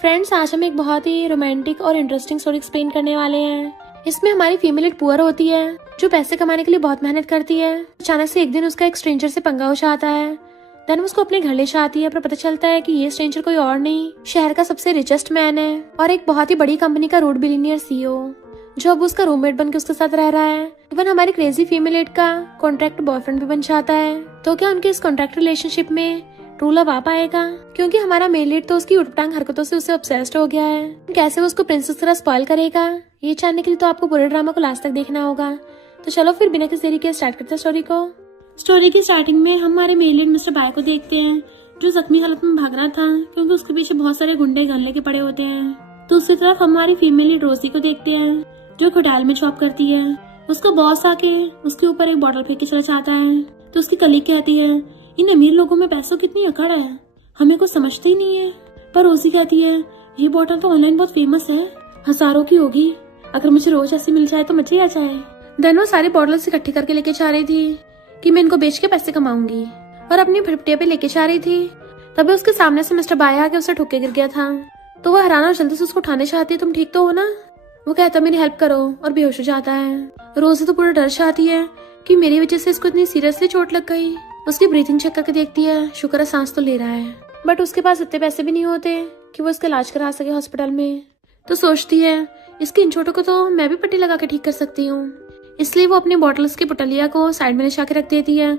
Friends, आज हम एक बहुत ही रोमांटिक और इंटरेस्टिंग स्टोरी एक्सप्लेन करने वाले हैं। इसमें हमारी फीमेल लीड पुअर होती है जो पैसे कमाने के लिए बहुत मेहनत करती है। अचानक से एक दिन उसका एक स्ट्रेंजर से पंगा हो जाता है। देन उसको अपने घर ले जाती है, पर पता चलता है कि ये स्ट्रेंजर कोई और नहीं, शहर का सबसे रिचेस्ट मैन है और एक बहुत ही बड़ी कंपनी का रूट बिलियनियर सीईओ, जो अब उसका रूममेट बन के उसके साथ रह रहा है। इवन हमारी क्रेजी फीमेल लीड का कॉन्ट्रैक्ट बॉयफ्रेंड भी बन जाता है। तो क्या उनके इस कॉन्ट्रैक्ट रिलेशनशिप में ट्रू लव आ पाएगा? क्योंकि हमारा मेल लीड तो उसकी उटपटांग हरकतों से उससे ऑब्सेस्ड हो गया है। कैसे वो उसको प्रिंसेस तरह स्पॉइल करेगा, ये जानने के लिए तो आपको पूरे ड्रामा को लास्ट तक देखना होगा। तो चलो फिर बिना किसी देरी के स्टार्ट करते हैं स्टोरी को। स्टोरी की स्टार्टिंग में हम हमारे मेल लीड मिस्टर बाय को देखते हैं, जो जख्मी हालत में भाग रहा था क्योंकि उसके पीछे बहुत सारे गुंडे गन लेके पड़े होते हैं। दूसरी तरफ हमारी फीमेल लीड रोजी को देखते हैं, जो एक होटल में जॉब करती है। उसका बॉस आके उसके ऊपर एक बॉटल फेंक के चला जाता है, तो उसकी कलीग कहती है, इन अमीर लोगों में पैसों कितनी अकड़ है, हमें कुछ समझते ही नहीं है। पर रोजी कहती है, ये बॉटल तो ऑनलाइन बहुत फेमस है, हजारों की होगी, अगर मुझे रोज ऐसी मिल जाए तो मजे आ जाए। देन वो सारी बॉटल्स इकट्ठी करके लेके जा रही थी कि मैं इनको बेच के पैसे कमाऊंगी, और अपनी भटपटिया पे लेके जा रही थी। तभी उसके सामने से मिस्टर बाय आके उसे ठुक के गिर गया था। तो वो हैरान और जल्दी से उसको उठाने चाहती है, तुम ठीक तो हो ना? वो कहता मेरी हेल्प करो, और बेहोश हो जाता है। रोजी तो पूरा डर जाती है कि मेरी वजह से इसको इतनी सीरियसली चोट लग गई। उसकी ब्रीथिंग चेक करके देखती है, शुक्र है सांस तो ले रहा है। बट उसके पास इतने पैसे भी नहीं होते कि वो इसका इलाज करा सके हॉस्पिटल में। तो सोचती है, इसकी इन चोटों को तो मैं भी पट्टी लगा के ठीक कर सकती हूँ। इसलिए वो अपनी बॉटल्स की पुटलिया को साइड में निशा के रख देती है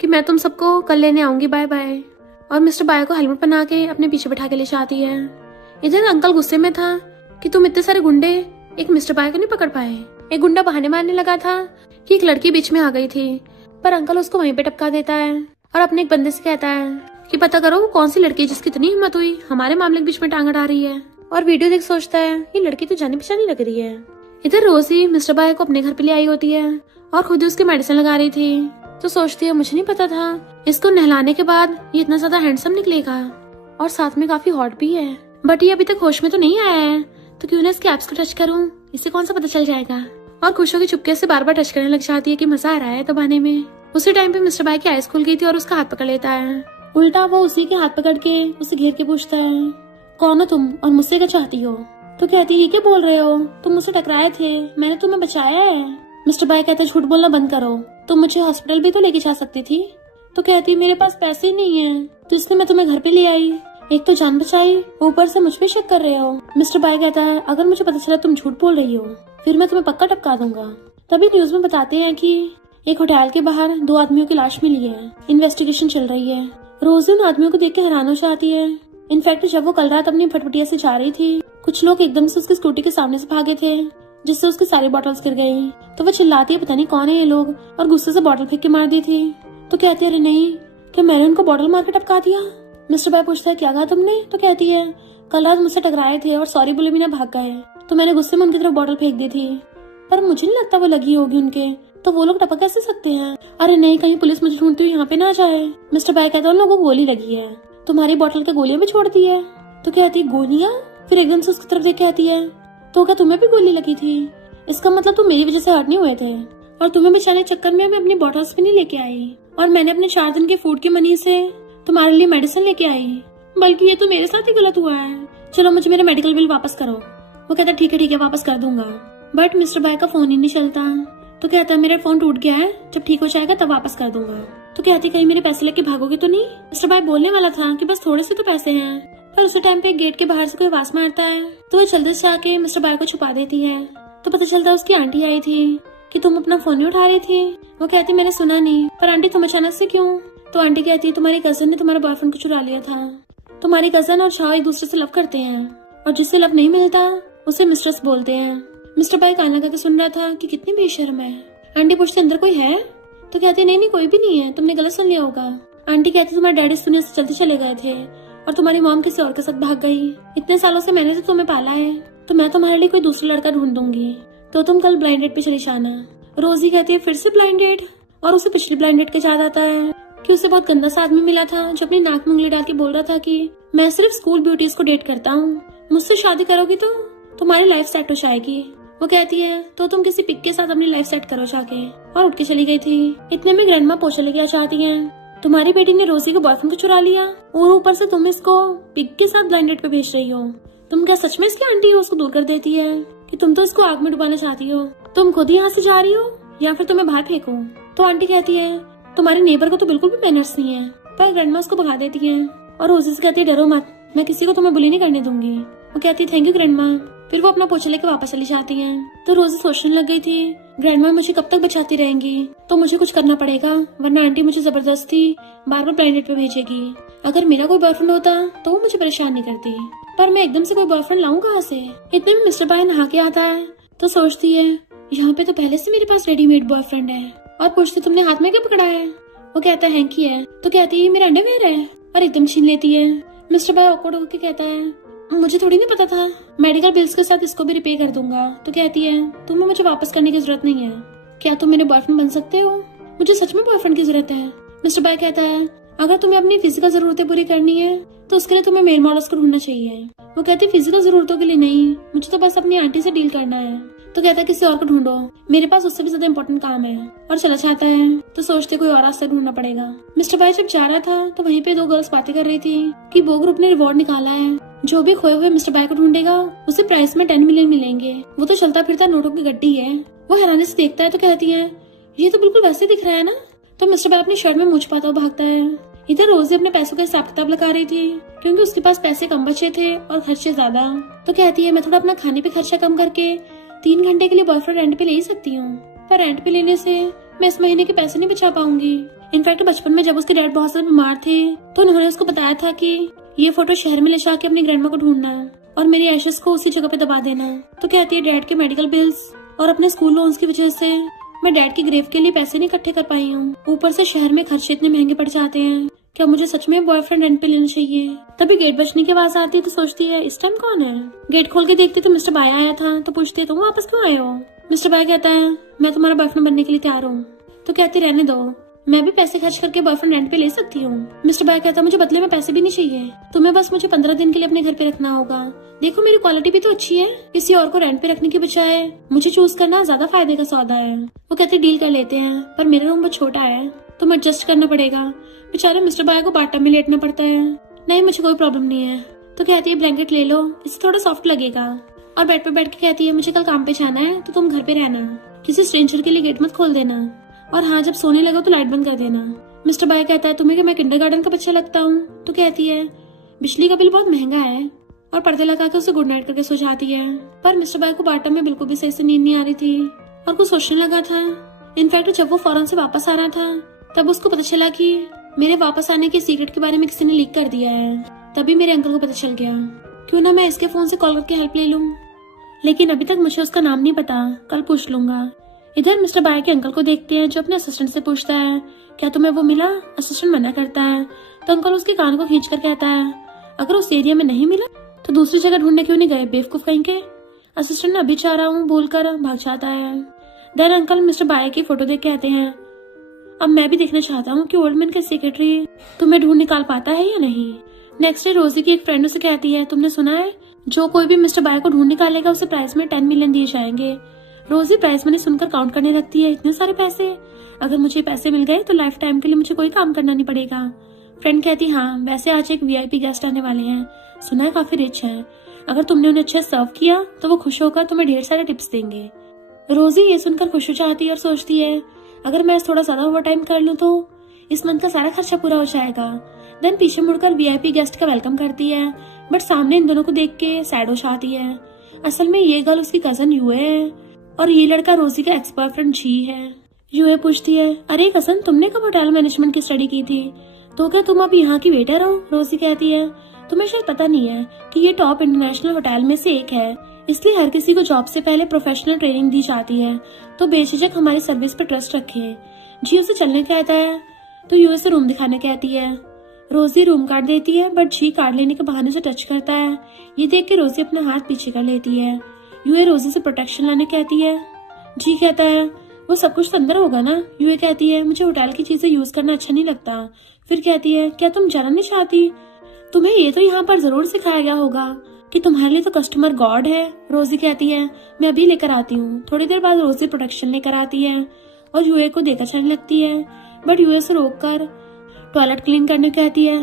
कि मैं तुम सबको कल लेने आऊंगी, बाय बाय। और मिस्टर बाय को हेलमेट पहना के अपने पीछे बैठा के ले जाती है। इधर अंकल गुस्से में था कि तुम इतने सारे गुंडे एक मिस्टर बाय को नहीं पकड़ पाए। एक गुंडा बहाने मारने लगा था कि एक लड़की बीच में आ गई थी, पर अंकल उसको वहीं पे टपका देता है और अपने एक बंदे से कहता है कि पता करो वो कौन सी लड़की जिसकी इतनी हिम्मत हुई हमारे मामले के बीच में टांग अड़ा रही है। और वीडियो देख सोचता है, ये लड़की तो जानी पहचानी लग रही है। इधर रोजी मिस्टर बाय को अपने घर पे ले आई होती है और खुद ही उसकी मेडिसिन लगा रही थी। तो सोचती है, मुझे नहीं पता था इसको नहलाने के बाद ये इतना ज्यादा हैंडसम निकलेगा और साथ में काफी हॉट भी है। बट ये अभी तक होश में तो नहीं आया है, तो क्यों ना इसके एब्स को टच करूं, इससे कौन सा पता चल जाएगा। और खुश होकर चुपके से बार बार टच करने लग जाती है कि मजा आ रहा है दबाने में। उसी टाइम पे मिस्टर बाय की आइस खुल गई थी और उसका हाथ पकड़ लेता है। उल्टा वो उसी के हाथ पकड़ के उसे घेर के पूछता है, कौन हो तुम और मुझसे क्या चाहती हो? तो कहती है, ये क्या बोल रहे हो, तुम मुझसे टकराए थे, मैंने तुम्हें बचाया है। मिस्टर बाय कहता है, झूठ बोलना बंद करो, तुम मुझे हॉस्पिटल भी तो लेके जा सकती थी। तो कहती है, मेरे पास पैसे ही नहीं है, तो इसलिए मैं तुम्हें घर पे ले आई। एक तो जान बचाई, ऊपर से मुझ पे शक कर रहे हो। मिस्टर बाय कहता है, अगर मुझे पता चला तुम झूठ बोल रही हो फिर मैं तुम्हें पक्का टपका दूंगा। तभी न्यूज में बताते हैं कि एक होटल के बाहर 2 आदमियों की लाश मिली है, इन्वेस्टिगेशन चल रही है। रोजी उन आदमियों को देख के हैरान हो जाती है। इनफैक्ट जब वो कल रात अपनी फटफटिया से जा रही थी, कुछ लोग एकदम से उसकी स्कूटी के सामने से भागे थे, जिससे उसकी सारी बॉटल्स गिर गई। तो वो चिल्लाती है, पता नहीं कौन है ये लोग, और गुस्से से बॉटल फेंक के मार दी थी। तो कहती है, अरे नहीं, क्या मैंने उनको बॉटल मार के टपका दिया? मिस्टर बाय पूछता है, क्या कहा तुमने? तो कहती है, कल रात मुझसे टकराए थे और सॉरी बोले बिना भाग गए, तो मैंने गुस्से में उनकी तरफ बॉटल फेंक दी थी, पर मुझे नहीं लगता वो लगी होगी उनके, तो वो लोग टपक कैसे सकते हैं? अरे नहीं, कहीं पुलिस मुझे ढूंढती हुई यहाँ पे ना आ जाए। मिस्टर बाय कहता है, उन लोगों को गोली लगी है, तुम्हारी बॉटल के गोलियां भी छोड़ दी है। तो कहती है, गोलियां? फिर एकदम से उसकी तरफ देख कहती है, तो क्या तुम्हें भी गोली लगी थी? इसका मतलब तुम मेरी वजह से हर्ट नहीं हुए थे, और तुम्हें बचाने के चक्कर में मैं अपनी बॉटल्स भी नहीं लेके आई, और मैंने अपने 4 दिन के फूड के मनी से तुम्हारे लिए मेडिसिन लेके आई, बल्कि ये तो मेरे साथ ही गलत हुआ है। चलो मुझे मेरा मेडिकल बिल वापस करो। वो कहता ठीक है वापस कर दूंगा। बट मिस्टर बाय का फोन ही नहीं चलता। तो कहता है, मेरा फोन टूट गया है, जब ठीक हो जाएगा तब वापस कर दूंगा। तो कहती, कहीं मेरे पैसे लेके भागोगे तो नहीं? मिस्टर बाय बोलने वाला था कि बस थोड़े से तो पैसे हैं, पर उसी टाइम पे गेट के बाहर से कोई आवाज मारता है, तो वो जल्दी से आके मिस्टर बाय को छुपा देती है। तो पता चलता है उसकी आंटी आई थी कि तुम अपना फोन नहीं उठा रही थी। वो कहती, मैंने सुना नहीं, पर आंटी तुम अचानक से क्यों? तो आंटी कहती है, तुम्हारी कजन ने तुम्हारे बॉयफ्रेंड को चुरा लिया था। तुम्हारी कजन और शाह एक दूसरे से लव करते हैं, और जिससे लव नहीं मिलता उसे मिस्ट्रेस बोलते हैं। मिस्टर बाय कान लगा के सुन रहा था कि कितनी बेशर्म है। आंटी पूछती, अंदर कोई है? तो कहती, नहीं कोई भी नहीं है, तुमने गलत सुन लिया होगा। आंटी कहती, तुम्हारे डैडी इस दुनिया से जल्दी चले गए थे और तुम्हारी मॉम किसी और के साथ भाग गई। इतने सालों से मैंने तो तुम्हें पाला है, तो मैं तुम्हारे लिए कोई दूसरा लड़का ढूंढ दूंगी, तो तुम कल ब्लाइंड डेट पे चली जाना। रोजी कहती है, फिर से ब्लाइंड डेट? और उसे पिछली ब्लाइंड डेट का याद आता है कि उसे बहुत गंदा सा आदमी मिला था, जो अपनी नाक में उंगली डाल के बोल रहा था कि मैं सिर्फ स्कूल ब्यूटीज को डेट करता हूँ, मुझसे शादी करोगी तो तुम्हारी लाइफ सेट हो जाएगी। वो कहती है, तो तुम किसी पिक के साथ अपनी लाइफ सेट करो जाके, और उठ के चली गई थी। इतने में ग्रैंडमा पोछा लेके आ जाती है, तुम्हारी बेटी ने रोजी के बॉयफ्रेंड को चुरा लिया और ऊपर से तुम इसको पिग के साथ ब्लाइंड डेट पे भेज रही हो। तुम क्या सच में इसकी आंटी हो? उसको दूर कर देती है कि तुम तो इसको आग में डुबाना चाहती हो, तुम खुद ही यहाँ से जा रही हो या फिर तुम्हें बाहर फेंको। तो आंटी कहती है तुम्हारे नेबर को तो बिल्कुल भी मैनर्स नहीं है, पर ग्रैंडमा उसको भगा देती है और रोजी से कहती है डरो मत, मैं किसी को तुम्हें बुली नहीं करने दूंगी। वो कहती है थैंक यू ग्रैंडमा। फिर वो अपना पोछा लेकर वापस चली जाती है। तो रोजी सोचने लग गई थी ग्रैंडमा मुझे कब तक बचाती रहेंगी, तो मुझे कुछ करना पड़ेगा वरना आंटी मुझे जबरदस्ती बार बार प्लेनेट पे भेजेगी। अगर मेरा कोई बॉयफ्रेंड होता तो वो मुझे परेशान नहीं करती, पर मैं एकदम से कोई बॉयफ्रेंड लाऊं कहाँ से। इतने में मिस्टर बाय नहा के आता है तो सोचती है यहाँ पे तो पहले से मेरे पास रेडीमेड बॉयफ्रेंड है, और पूछती तुमने हाथ में क्या पकड़ा है। वो कहता है हैंकी है। तो कहती है मेरा अंडरवेयर है, और एकदम छीन लेती है। मिस्टर बाय ऑकवर्ड होकर कहता है मुझे थोड़ी नहीं पता था, मेडिकल बिल्स के साथ इसको भी रिपे कर दूंगा। तो कहती है तुम्हें मुझे वापस करने की जरूरत नहीं है, क्या तुम मेरे बॉयफ्रेंड बन सकते हो? मुझे सच में बॉयफ्रेंड की जरूरत है। मिस्टर बाय कहता है अगर तुम्हें अपनी फिजिकल जरूरतें पूरी करनी है तो उसके लिए तुम्हें मेल मॉडल्स को ढूंढना चाहिए। वो कहती है फिजिकल जरूरतों के लिए नहीं, मुझे तो बस अपनी आंटी से डील करना है। तो कहता है किसी और को ढूंढो, मेरे पास उससे भी ज्यादा इम्पोर्टेंट काम है, और चला जाता है। तो सोचते कोई और रास्ता ढूंढना पड़ेगा। मिस्टर बाय जब जा रहा था तो वहीं पे दो गर्ल्स बातें कर रही थी कि वो ग्रुप ने रिवॉर्ड निकाला है, जो भी खोए हुए मिस्टर बाय को ढूंढेगा उसे प्राइस में 10 मिलियन मिलेंगे। वो तो चलता फिरता नोटों की गड्डी है। वो हैरानी से देखता है तो कहती है ये तो बिल्कुल वैसे दिख रहा है ना। तो मिस्टर बाय अपनी शर्ट में मूंछ पाता हुआ भागता है। इधर रोजी अपने पैसों का हिसाब किताब लगा रही थी क्योंकि उसके पास पैसे कम बचे थे और खर्चे ज्यादा। तो कहती है मैं थोड़ा अपना खाने पे खर्चा कम करके 3 घंटे के लिए बॉयफ्रेंड रेंट पे ले ही सकती हूँ, पर रेंट पे लेने से मैं इस महीने के पैसे नहीं बचा पाऊंगी। इनफैक्ट बचपन में जब उसके डैड बहुत ज्यादा बीमार थे तो उन्होंने उसको बताया था कि ये फोटो शहर में ले जाके अपनी ग्रैंडमा को ढूंढना है और मेरी एशेस को उसी जगह पे दबा देना है। तो कहती है डैड के मेडिकल बिल्स और अपने स्कूल लोन्स की वजह से मैं डैड की ग्रेव के लिए पैसे नहीं इकट्ठे कर पाई हूँ, ऊपर से शहर में खर्चे इतने महंगे पड़ जाते हैं, क्या मुझे सच में बॉयफ्रेंड रेंट पे लेना चाहिए। तभी गेट बजने की आवाज आती है तो सोचती है इस टाइम कौन है। गेट खोल के देखती तो मिस्टर बाय आया था। तो पूछती है तुम वापस क्यों आए हो। मिस्टर बाय कहता है मैं तुम्हारा बॉयफ्रेंड बनने के लिए तैयार हूँ। तो कहती रहने दो, मैं भी पैसे खर्च करके बॉयफ्रेंड रेंट पे ले सकती हूँ। मिस्टर बाय कहता मुझे बदले में पैसे भी नहीं चाहिए, तुम्हें बस मुझे 15 दिन के लिए अपने घर पे रखना होगा। देखो मेरी क्वालिटी भी तो अच्छी है, किसी और को रेंट पे रखने की बजाय मुझे चूज करना ज्यादा फायदे का सौदा है। वो कहते डील कर लेते हैं, पर मेरा रूम बहुत छोटा है तो एडजस्ट करना पड़ेगा। बेचारे मिस्टर बाय को बाटा में लेटना पड़ता है। नहीं मुझे कोई प्रॉब्लम नहीं है। तो कहती है ब्लैंकेट ले लो, इससे थोड़ा सॉफ्ट लगेगा। और बेड पे बैठ के कहती है मुझे कल काम पे जाना है तो तुम घर पे रहना, किसी स्ट्रेंजर के लिए गेट मत खोल देना, और हाँ जब सोने लगो तो लाइट बंद कर देना। मिस्टर बाय कहता है तुम्हें कि मैं किंडरगार्टन का बच्चा लगता हूँ। तो कहती है बिजली का बिल बहुत महंगा है, और पर्दे लगा के उसे गुड नाइट करके सो जाती है। पर मिस्टर बाय को बाटा में बिल्कुल भी सही से नींद नहीं आ रही थी और कुछ सोचने लगा था। इनफैक्ट जब वो फौरन से वापस आ रहा था तब उसको पता चला कि मेरे वापस आने के सीक्रेट के बारे में किसी ने लीक कर दिया है। तभी मेरे अंकल को पता चल गया, क्यों ना मैं इसके फोन से कॉल करके हेल्प ले लूं, लेकिन अभी तक मुझे उसका नाम नहीं पता, कल पूछ लूंगा। इधर मिस्टर बाय के अंकल को देखते हैं जो अपने असिस्टेंट से पूछता है क्या तुम्हें वो मिला। असिस्टेंट मना करता है तो अंकल उसके कान को खींच कर कहता है अगर उस एरिया में नहीं मिला तो दूसरी जगह ढूंढने क्यों नहीं गए बेवकूफ कहीं के। असिस्टेंट अभी चाह रहा हूँ बोलकर भाग जाता है। देन अंकल मिस्टर बाय की फोटो देख कहते हैं अब मैं भी देखना चाहता हूँ कि ओल्ड मैन का सेक्रेटरी तुम्हें ढूंढ निकाल पाता है या नहीं। नेक्स्ट डे रोजी की एक फ्रेंड उसे कहती है तुमने सुना है जो कोई भी मिस्टर बाय को ढूंढ निकालेगा उसे प्राइस में 10 मिलियन दिए जाएंगे। रोजी प्राइस मनी सुनकर काउंट करने लगती है, इतने सारे पैसे, अगर मुझे पैसे मिल गए तो लाइफ टाइम के लिए मुझे कोई काम करना नहीं पड़ेगा। फ्रेंड कहती हाँ वैसे आज एक VIP गेस्ट आने वाले हैं, सुना है काफी रिच है, अगर तुमने उन्हें अच्छे सर्व किया तो वो खुश होकर तुम्हें ढेर सारे टिप्स देंगे। रोजी ये सुनकर खुश हो जाती है और सोचती है अगर मैं थोड़ा ज्यादा ओवर टाइम कर लूँ तो इस मंथ का सारा खर्चा पूरा हो जाएगा। देन पीछे मुड़कर VIP गेस्ट का वेलकम करती है, बट सामने इन दोनों को देख के सैड हो जाती है। असल में ये गर्ल उसकी कजन यूए है और ये लड़का रोजी का एक्स बॉयफ्रेंड जी है। यूए पूछती है अरे कजन तुमने कब होटल मैनेजमेंट की स्टडी की थी, तो क्या तुम अब यहाँ की वेटर हो। रोजी कहती है तुम्हें शायद पता नहीं है कि ये टॉप इंटरनेशनल होटल में से एक है, इसलिए हर किसी को जॉब से पहले प्रोफेशनल ट्रेनिंग दी जाती है, तो बेझिझक हमारी सर्विस पर ट्रस्ट रखे। जी उसे चलने कहता है तो यूए से रूम दिखाने कहती है। रोजी रूम कार्ड देती है बट जी कार्ड लेने के बहाने से टच करता है। ये देख के रोजी अपना हाथ पीछे कर लेती है। यूए रोजी से प्रोटेक्शन लाने कहती है। जी कहता है वो सब कुछ तो अंदर होगा ना। यूए कहती है मुझे होटल की चीजें यूज करना अच्छा नहीं लगता। फिर कहती है क्या तुम जाना नहीं चाहती, तुम्हें ये तो यहाँ पर जरूर सिखाया गया होगा कि तुम्हारे लिए तो कस्टमर गॉड है। रोजी कहती है मैं अभी लेकर आती हूँ। थोड़ी देर बाद रोजी प्रोटेक्शन लेकर आती है और यूए को देखकर चलने लगती है, बट यूए से रोककर टॉयलेट क्लीन करने कहती है।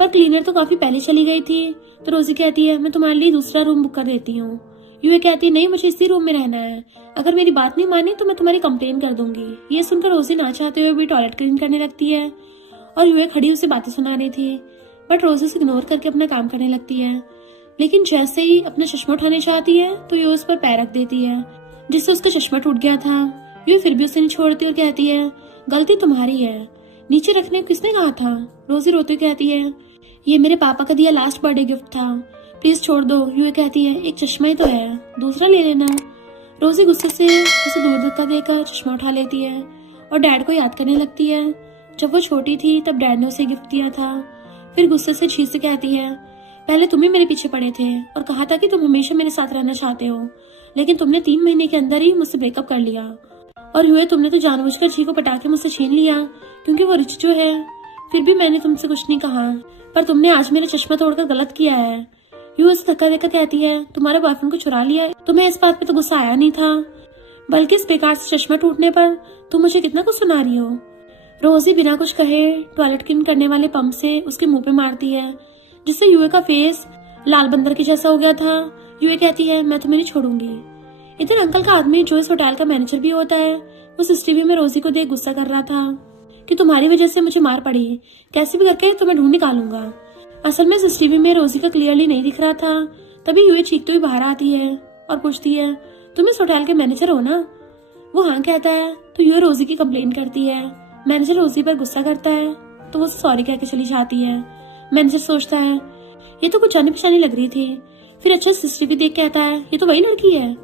पर क्लीनर तो काफी पहले चली गई थी। तो रोजी कहती है मैं तुम्हारे लिए दूसरा रूम बुक कर देती हूँ। यूए कहती है नहीं, मुझे इसी रूम में रहना है, अगर मेरी बात नहीं मानी तो मैं तुम्हारी कंप्लेन कर दूंगी। ये सुनकर रोजी ना चाहते हुए भी टॉयलेट क्लीन करने लगती है और यूए खड़ी उसे बातें सुना रही थी, बट रोजी उसे इग्नोर करके अपना काम करने लगती है। लेकिन जैसे ही अपना चश्मा उठाने चाहती है तो यूए उस पर पैर रख देती है, जिससे उसका चश्मा टूट गया था। यूए फिर भी उसे नहीं छोड़ती और कहती है गलती तुम्हारी है, नीचे रखने को किसने कहा था। रोजी रोती कहती है ये मेरे पापा का दिया लास्ट बर्थडे गिफ्ट था, प्लीज छोड़ दो। यूए कहती है एक चश्मा ही तो है, दूसरा ले लेना। रोजी गुस्से से उसे दूर धक्का देकर चश्मा उठा लेती है और डैड को याद करने लगती है। जब वो छोटी थी तब डैड ने उसे गिफ्ट दिया था। फिर गुस्से से झील से कहती है पहले तुम ही मेरे पीछे पड़े थे और कहा था कि तुम हमेशा मेरे साथ रहना चाहते हो, लेकिन तुमने 3 महीने के अंदर ही मुझसे ब्रेकअप कर लिया। और यूए तुमने तो जानबूझकर जी को पटा के मुझसे छीन लिया क्योंकि वो रिच जो है। फिर भी मैंने तुमसे कुछ नहीं कहा, पर तुमने आज मेरा चश्मा तोड़कर गलत किया है। यूए उसे धक्का देकर कहती है तुम्हारे बॉयफ्रेंड को चुरा लिया, तुम्हें इस बात पे तो गुस्सा आया नहीं था, बल्कि इस बेकार से चश्मा टूटने पर तुम मुझे कितना कुछ सुना रही हो। रोजी बिना कुछ कहे टॉयलेट क्लीन करने वाले पंप से उसके मुंह पे मारती है, जिससे यूए का फेस लाल बंदर के जैसा हो गया था। यूए कहती है मैं तुम्हें नहीं छोड़ूंगी। इधर अंकल का आदमी जो इस होटल का मैनेजर भी होता है, वो सीसीटीवी में रोजी को देख गुस्सा कर रहा था कि तुम्हारी वजह से मुझे मार पड़ी, कैसे भी करके तुम्हें ढूंढ निकालूंगा। असल में सीसीटीवी में रोजी का क्लियरली नहीं दिख रहा था। तभी यूए चीखते हुए बाहर आती है और पूछती है तुम इस होटल के मैनेजर हो ना। वो हाँ कहता है तो यूए रोजी की कंप्लेन करती है। मैनेजर रोजी पर गुस्सा करता है तो वो सॉरी कह के चली जाती है। मैनेजर सोचता है ये तो कुछ जानी पहचानी लग रही थी, फिर अच्छा सीसीटीवी देख कहता है ये तो वही लड़की है।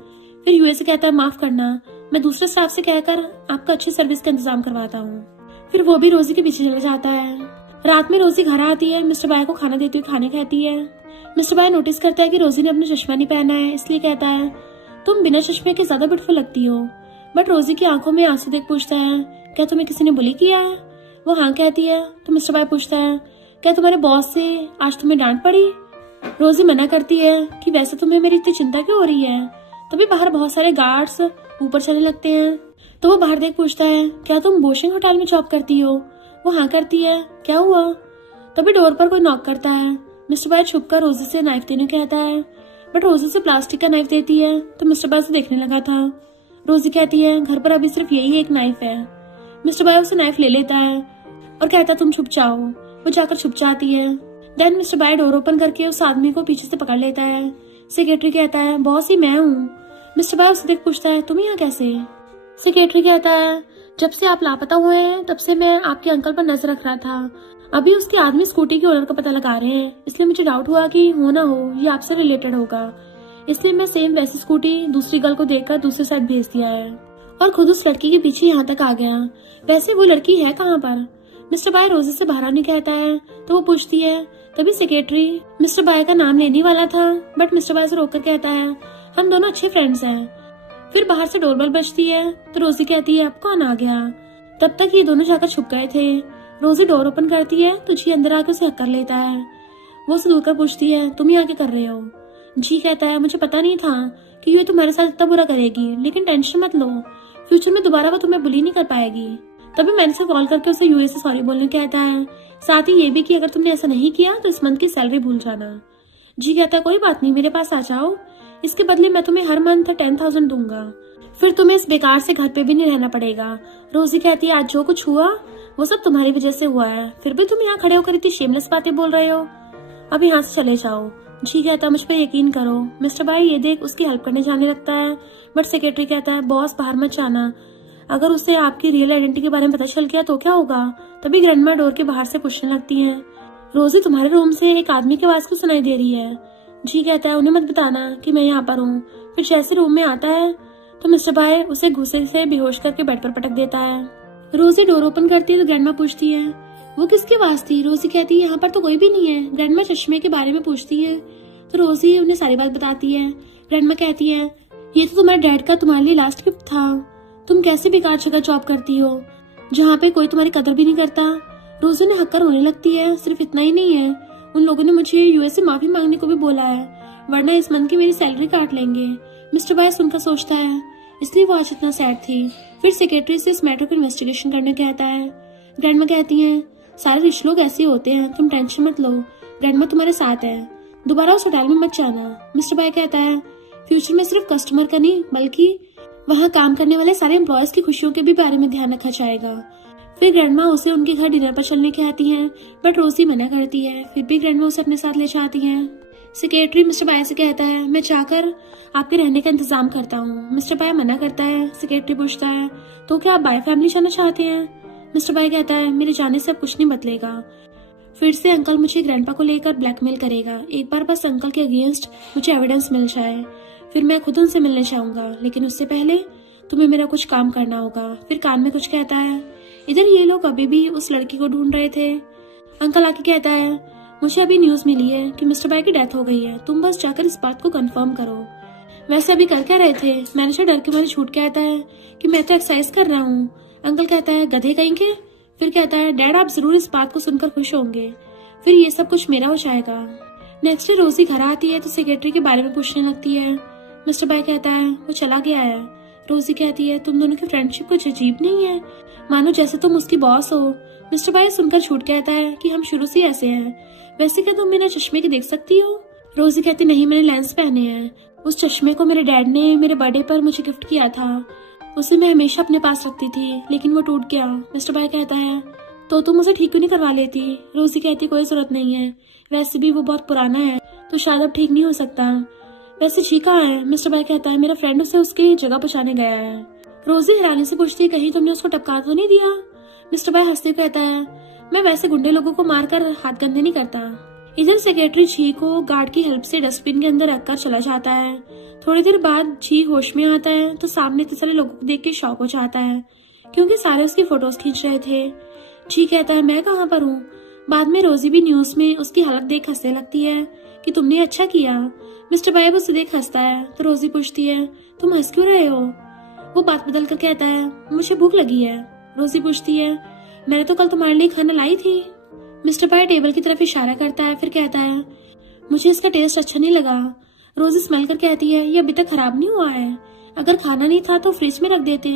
फिर यूए से कहता है माफ करना, मैं दूसरे स्टाफ से कहकर आपका अच्छी सर्विस का इंतजाम करवाता हूँ। फिर वो भी रोजी के पीछे चला जाता है। रात में रोजी घर आती है, मिस्टर बाय को खाना देती हुई खाने कहती है। मिस्टर बाय नोटिस करता है कि रोजी ने अपना चश्मा नहीं पहना है, इसलिए कहता है तुम बिना चश्मे के ज्यादा ब्यूटीफुल लगती हो। बट रोजी की आंखों में आंसू देख पूछता है क्या तुम्हें किसी ने बुली किया है। वो हाँ कहती है तो मिस्टर बाय पूछता है क्या तुम्हारे बॉस से आज तुम्हें डांट पड़ी। रोजी मना करती है कि वैसे तुम्हें मेरी इतनी चिंता क्यों हो रही है। तभी बाहर बहुत सारे गार्ड्स ऊपर चलने लगते हैं, तो वो बाहर देख पूछता है क्या तुम बोशिंग होटल में जॉब करती हो। वो हाँ करती है, क्या हुआ। तभी डोर पर कोई नॉक करता है। मिस्टर बाय छुपकर रोजी से नाइफ देने कहता है, बट रोजी से प्लास्टिक का नाइफ देती है तो मिस्टर बाय उसे देखने लगा था। रोजी कहती है घर पर अभी सिर्फ यही एक नाइफ है। मिस्टर बाय उसे नाइफ ले लेता है और कहता तुम छुप जाओ। वो जाकर छुप जाती है। देन मिस्टर बाय डोर ओपन करके उस आदमी को पीछे से पकड़ लेता है। सेक्रेटरी कहता है बॉस ही मैं हूँ। मिस्टर बाय उसे देख पूछता है तुम यहाँ कैसे। सेक्रेटरी कहता है जब से आप लापता हुए हैं तब से मैं आपके अंकल पर नजर रख रहा था। अभी उसके आदमी स्कूटी के ओनर का पता लगा रहे हैं, इसलिए मुझे डाउट हुआ कि हो ना हो ये आपसे रिलेटेड होगा, इसलिए मैं सेम वैसी स्कूटी दूसरी गर्ल को देखकर दूसरी साइड भेज दिया है और खुद उस लड़की के पीछे यहाँ तक आ गया। वैसे वो लड़की है कहाँ पर। मिस्टर बाय रोजी से बाहर नहीं कहता है तो वो पूछती है। तभी सेक्रेटरी मिस्टर बाय का नाम लेने वाला था, बट मिस्टर बाय से रोककर कहता है हम दोनों अच्छे फ्रेंड्स हैं। फिर बाहर से डोरबेल बजती है तो रोजी कहती है अब कौन आ गया। तब तक ये दोनों जाकर छुप गए थे। रोजी डोर ओपन करती है तो जी अंदर आकर उसे हक कर लेता है। वो उसे दूर कर पूछती है तुम यहाँ क्या कर रहे हो। जी कहता है मुझे पता नहीं था कि ये तुम्हारे साथ इतना बुरा करेगी, लेकिन टेंशन मत लो, फ्यूचर में दोबारा वो तुम्हें बुली नहीं कर पाएगी। तभी मैंने से कॉल करके उसे यूए से सॉरी बोलने कहता है, साथ ही ये भी कि अगर तुमने ऐसा नहीं किया तो इस मंथ की सैलरी भूल जाना। जी कहता है कोई बात नहीं, मेरे पास आ जाओ, इसके बदले मैं तुम्हें हर मंथ 10,000 दूंगा, फिर तुम्हें इस बेकार से घर पे भी नहीं रहना पड़ेगा। रोजी कहती है आज जो कुछ हुआ वो सब तुम्हारी वजह से हुआ है, फिर भी तुम यहाँ खड़े होकर इतनी शेमलेस बातें बोल रहे हो, अब यहाँ से चले जाओ। जी कहता है मुझ पर यकीन करो। मिस्टर बाय ये देख उसकी हेल्प करने जाने लगता है, बट सेक्रेटरी कहता है बॉस बाहर मत जाना, अगर उसे आपकी रियल आइडेंटिटी के बारे में पता चल गया तो क्या होगा। तभी ग्रैंडमा डोर के बाहर से पूछने लगती है रोजी तुम्हारे रूम से एक आदमी की आवाज क्यों सुनाई दे रही है। जी कहता है उन्हें मत बताना कि मैं यहाँ पर हूँ। फिर जैसे रूम में आता है तो मिस्टर बाय उसे घुसे से बेहोश करके बेड पर पटक देता है। रोजी डोर ओपन करती है तो ग्रैंडमा पूछती है वो किसकी आवाज थी। रोजी कहती है यहाँ पर तो कोई भी नहीं है। ग्रैंडमा चश्मे के बारे में पूछती है तो रोजी उन्हें सारी बात बताती है। ग्रैंडमा कहती है ये तो तुम्हारे डैड का तुम्हारे लिए लास्ट गिफ्ट था, तुम कैसे बेकार जगह जॉब करती हो जहाँ पे कोई तुम्हारी कदर भी नहीं करता। रोजी ने हक्कर रोने लगती है। सिर्फ इतना ही नहीं है, उन लोगों ने मुझे यूएस से माफी मांगने को भी बोला है, वरना इस मंथ की मेरी सैलरी काट लेंगे। मिस्टर बाय सुनकर सोचता है इसलिए वो आज इतना सैड थी। फिर सेक्रेटरी से इस मैटर को इन्वेस्टिगेशन करने कहता है। ग्रैंडमा कहती है सारे रिच लोग ऐसे ही होते हैं, तुम टेंशन मत लो, ग्रैंडमा तुम्हारे साथ है, दोबारा उस होटल में मत जाना। मिस्टर बाय कहता है फ्यूचर में सिर्फ कस्टमर का नहीं बल्कि वहाँ काम करने वाले सारे एम्प्लॉयज की खुशियों के भी बारे में ध्यान रखा जाएगा। फिर ग्रैंडमा उसे उनके घर डिनर पर चलने के आती हैं, बट रोजी मना करती है। फिर भी ग्रैंडमा उसे अपने साथ ले जाती हैं। सेक्रेटरी मिस्टर बाय से कहता है मैं चाहकर आपके रहने का इंतजाम करता हूँ। मिस्टर बाय मना करता है। सेक्रेटरी पूछता है तो क्या आप बाय फैमिली जाना चाहते हैं? मिस्टर बाय कहता है मेरे जाने से अब कुछ नहीं बदलेगा, फिर से अंकल मुझे ग्रैंडपा को लेकर ब्लैकमेल करेगा। एक बार बस अंकल के अगेंस्ट मुझे एविडेंस मिल जाए, फिर मैं खुद उनसे मिलने चाहूंगा, लेकिन उससे पहले तुम्हें मेरा कुछ काम करना होगा। फिर कान में कुछ कहता है। इधर ये लोग अभी भी उस लड़की को ढूंढ रहे थे। अंकल आके कहता है मुझे अभी न्यूज मिली है कि मिस्टर बाय की डेथ हो गई है, तुम बस जाकर इस बात को कंफर्म करो। वैसे अभी कर क्या रहे थे? मैनेजर डर के मारे छूट कहता है कि मैं तो एक्सरसाइज कर रहा हूँ। अंकल कहता है गधे कहीं के। फिर कहता है डैड आप जरूर इस बात को सुनकर खुश होंगे, फिर ये सब कुछ मेरा हो जाएगा। नेक्स्ट डे रोजी घर आती है तो सेक्रेटरी के बारे में पूछने लगती है। मिस्टर बाय कहता है वो चला गया है। रोजी कहती है तुम दोनों की फ्रेंडशिप कुछ अजीब नहीं है, मानो जैसे तुम उसकी बॉस हो। मिस्टर बाय सुनकर छूट कहता है कि हम शुरू से ऐसे हैं, वैसे क्या तुम बिना चश्मे के देख सकती हो? रोजी कहती नहीं मैंने लेंस पहने हैं, उस चश्मे को मेरे डैड ने मेरे बर्थडे पर मुझे गिफ्ट किया था, उसे मैं हमेशा अपने पास रखती थी लेकिन वो टूट गया। मिस्टर बाय कहता है तो तुम उसे ठीक क्यों नहीं करवा लेती? रोजी कहती कोई जरूरत नहीं है, वैसे भी वो बहुत पुराना है तो शायद अब ठीक नहीं हो सकता। वैसे जी कहाँ है? मिस्टर बाय कहता है मेरा फ्रेंड उसे उसकी जगह पहुंचाने गया है। रोजी हैरानी से पूछती है कहीं तुमने उसको टपका तो नहीं दिया? मिस्टर बाय हंसते कहता है मैं वैसे गुंडे लोगों को मारकर हाथ गंदे नहीं करता। इधर सेक्रेटरी जी को गार्ड की हेल्प से डस्टबिन के अंदर रखकर चला जाता है। थोड़ी देर बाद जी होश में आता है तो सामने इतने सारे लोगों को देख के शॉक हो जाता है क्योंकि सारे उसकी फोटोज खींच रहे थे। जी कहता है मैं कहाँ पर हूँ? बाद में रोजी भी न्यूज में उसकी हालत देख हंसने लगती है कि तुमने अच्छा किया। मिस्टर बाय उसे देख हंसता है तो रोजी पूछती है तुम हंस क्यों रहे हो? वो बात बदल कर कहता है मुझे भूख लगी है। रोजी पूछती है मैंने तो कल तुम्हारे लिए खाना लाई थी। मिस्टर बाय टेबल की तरफ इशारा करता है, फिर कहता है मुझे इसका टेस्ट अच्छा नहीं लगा। रोजी स्मेल कर कहती है ये अभी तक खराब नहीं हुआ है, अगर खाना नहीं था तो फ्रिज में रख देते।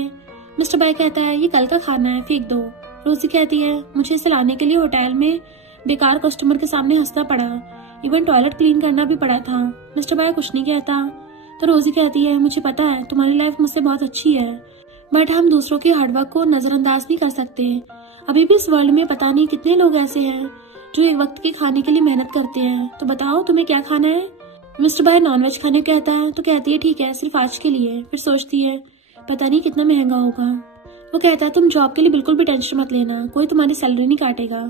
मिस्टर बाय कहता है ये कल का खाना है, फेंक दो। रोजी कहती है मुझे इसे लाने के लिए होटल में बेकार कस्टमर के सामने हंसना पड़ा, इवन टॉयलेट क्लीन करना भी पड़ा था। मिस्टर बाय कुछ नहीं कहता तो रोजी कहती है मुझे पता है तुम्हारी लाइफ मुझसे बहुत अच्छी है, बट हम दूसरों के हार्डवर्क को नजरअंदाज नहीं कर सकते। अभी भी इस वर्ल्ड में पता नहीं कितने लोग ऐसे हैं जो एक वक्त के खाने के लिए मेहनत करते हैं। तो बताओ तुम्हें क्या खाना है? मिस्टर बाय नॉनवेज खाने को कहता है तो कहती है ठीक है सिर्फ आज के लिए। फिर सोचती है पता नहीं कितना महंगा होगा। वो कहता है तुम जॉब के लिए बिल्कुल भी टेंशन मत लेना, कोई तुम्हारी सैलरी नहीं काटेगा।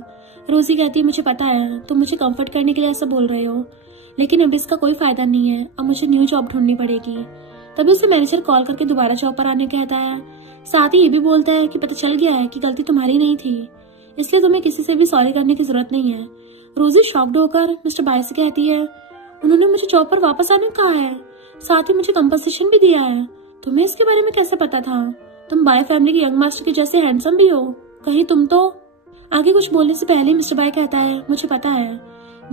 रोजी कहती है मुझे पता है तुम मुझे कंफर्ट करने के लिए ऐसा बोल रहे हो, लेकिन अब इसका कोई फायदा नहीं है, अब मुझे न्यू जॉब ढूंढनी पड़ेगी। तभी उसे मैनेजर कॉल करके दोबारा जॉब पर आने कहता है, साथ ही ये भी बोलता है कि पता चल गया है कि गलती तुम्हारी नहीं थी, इसलिए तुम्हें किसी से भी सॉरी करने की जरूरत नहीं है। रोजी शॉक्ड होकर मिस्टर बाय से कहती है उन्होंने मुझे जॉब पर वापस आने को कहा है, साथ ही मुझे कंपनसेशन भी दिया है, तुम्हें इसके बारे में कैसे पता था? तुम बाय फैमिली के यंग मास्टर के जैसे हैंडसम भी हो, कहीं तुम तो। आगे कुछ बोलने से पहले मिस्टर बाय कहता है मुझे पता है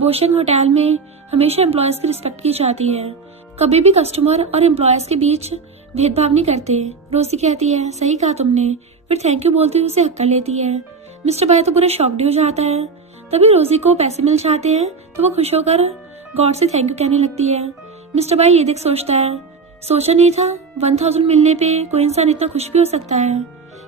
बोशेंग होटल में हमेशा एम्प्लॉयज की रिस्पेक्ट की जाती है, कभी भी कस्टमर और एम्प्लॉयज के बीच भेदभाव नहीं करते। रोजी कहती है सही कहा तुमने, फिर थैंक यू बोलती हुई उसे हक्का लेती है। मिस्टर बाय तो पूरा शॉक्ड हो जाता है। तभी रोजी को पैसे मिल जाते हैं तो वो खुश होकर गॉड से थैंक यू कहने लगती है। मिस्टर बाय ये देख सोचता है सोचा नहीं था 1000 मिलने पे कोई इंसान इतना खुश भी हो सकता है।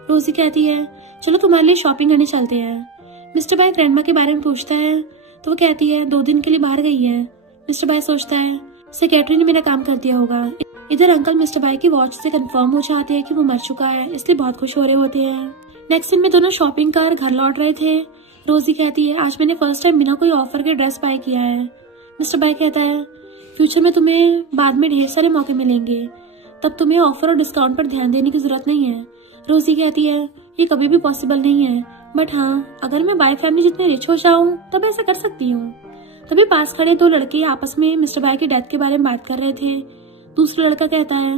रोजी कहती है चलो तुम्हारे लिए शॉपिंग करने चलते हैं। मिस्टर बाय ग्रैंडमा के बारे में पूछता है तो वो कहती है 2 दिन के लिए बाहर गई है। मिस्टर बाय सोचता है सेक्रेटरी ने मेरा काम कर दिया होगा। इधर अंकल मिस्टर बाय की वॉच से कंफर्म हो जाते हैं कि वो मर चुका है, इसलिए बहुत खुश हो रहे होते हैं। नेक्स्ट दिन में दोनों शॉपिंग कर घर लौट रहे थे। रोजी कहती है आज मैंने फर्स्ट टाइम बिना कोई ऑफर के ड्रेस बाय किया है। मिस्टर बाय कहता है फ्यूचर में तुम्हें बाद में ढेर सारे मौके मिलेंगे, तब तुम्हें ऑफर और डिस्काउंट पर ध्यान देने की जरूरत नहीं है। रोजी कहती है ये कभी भी पॉसिबल नहीं है, बट हाँ अगर मैं बाय फैमिली जितने रिच हो जाऊँ तब ऐसा कर सकती हूँ। तभी पास खड़े 2 लड़के आपस में मिस्टर बाय की डेथ के बारे में बात कर रहे थे। दूसरा लड़का कहता है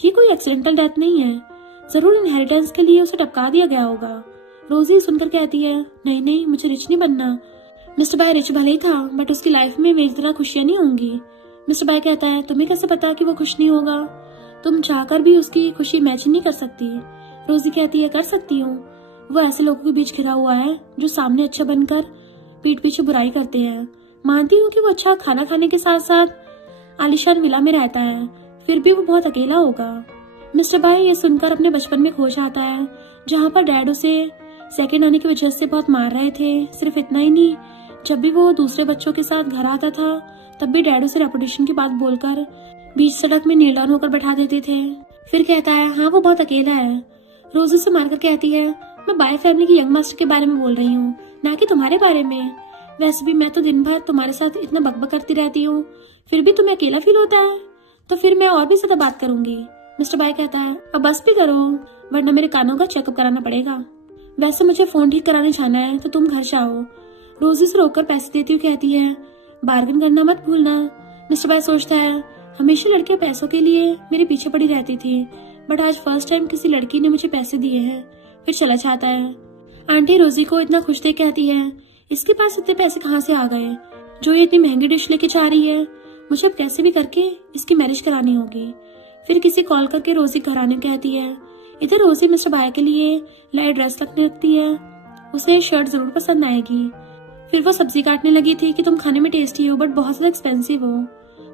ये कोई एक्सीडेंटल डेथ नहीं है, जरूर इनहेरिटेंस के लिए उसे टपका दिया गया होगा। रोजी सुनकर कहती है नहीं नहीं मुझे रिच नहीं बनना। मिस्टर बाय रिच भले ही था बट उसकी लाइफ में मेरी तरह खुशियां नहीं होंगी। मिस्टर बाय कहता है तुम्हें कैसे पता कि वो खुश नहीं होगा, तुम चाहकर भी उसकी खुशी इमेजिन नहीं कर सकती। रोजी कहती है कर सकती हूँ, वो ऐसे लोगों के बीच घिरा हुआ है जो सामने अच्छा बनकर पीठ पीछे बुराई करते हैं। मानती हूँ कि वो अच्छा खाना खाने के साथ साथ आलीशान विला में रहता है, फिर भी वो बहुत अकेला होगा। मिस्टर बाय ये सुनकर अपने बचपन में खो जाता है, जहाँ पर डैड उसे सेकंड आने की वजह से बहुत मार रहे थे। सिर्फ इतना ही नहीं, जब भी वो दूसरे बच्चों के साथ घर आता था तब भी डैड उसे रेपुटेशन की बात बोलकर बीच सड़क में नील डाउन होकर बैठा देते थे। फिर कहता है हाँ वो बहुत अकेला है। रोजी से मारकर कहती है मैं बाय फैमिली की यंग मास्टर के बारे में बोल रही हूँ, ना कि तुम्हारे बारे में। वैसे भी मैं तो दिन भर तुम्हारे साथ इतना बकबक करती रहती हूँ, फिर भी तुम्हें अकेला फील होता है, तो फिर मैं और भी ज्यादा बात करूंगी। मिस्टर बाय कहता है अब बस भी करो, वरना मेरे कानों का चेकअप कराना पड़ेगा। वैसे मुझे फोन ठीक कराने जाना है तो तुम घर जाओ। रोजी से रोककर पैसे देती हुई कहती है बार्गेन करना मत भूलना। मिस्टर बाय सोचता है हमेशा लड़कियां पैसों के लिए मेरे पीछे पड़ी रहती थी, बट आज फर्स्ट टाइम किसी लड़की ने मुझे पैसे दिए हैं। फिर चला जाता है। आंटी रोजी को इतना खुश देख कहती है इसके पास इतने पैसे कहाँ से आ गए जो ये इतनी महंगी डिश लेके जा रही है, मुझे अब कैसे भी करके इसकी मैरिज करानी होगी। फिर किसी कॉल करके रोजी घर आने कहती है। इधर रोजी मिस्टर बाय के लिए लाइट ड्रेस रखने लगती है, उसे शर्ट जरूर पसंद आएगी। फिर वो सब्जी काटने लगी थी कि तुम खाने में टेस्टी हो बट बहुत ज्यादा एक्सपेंसिव हो।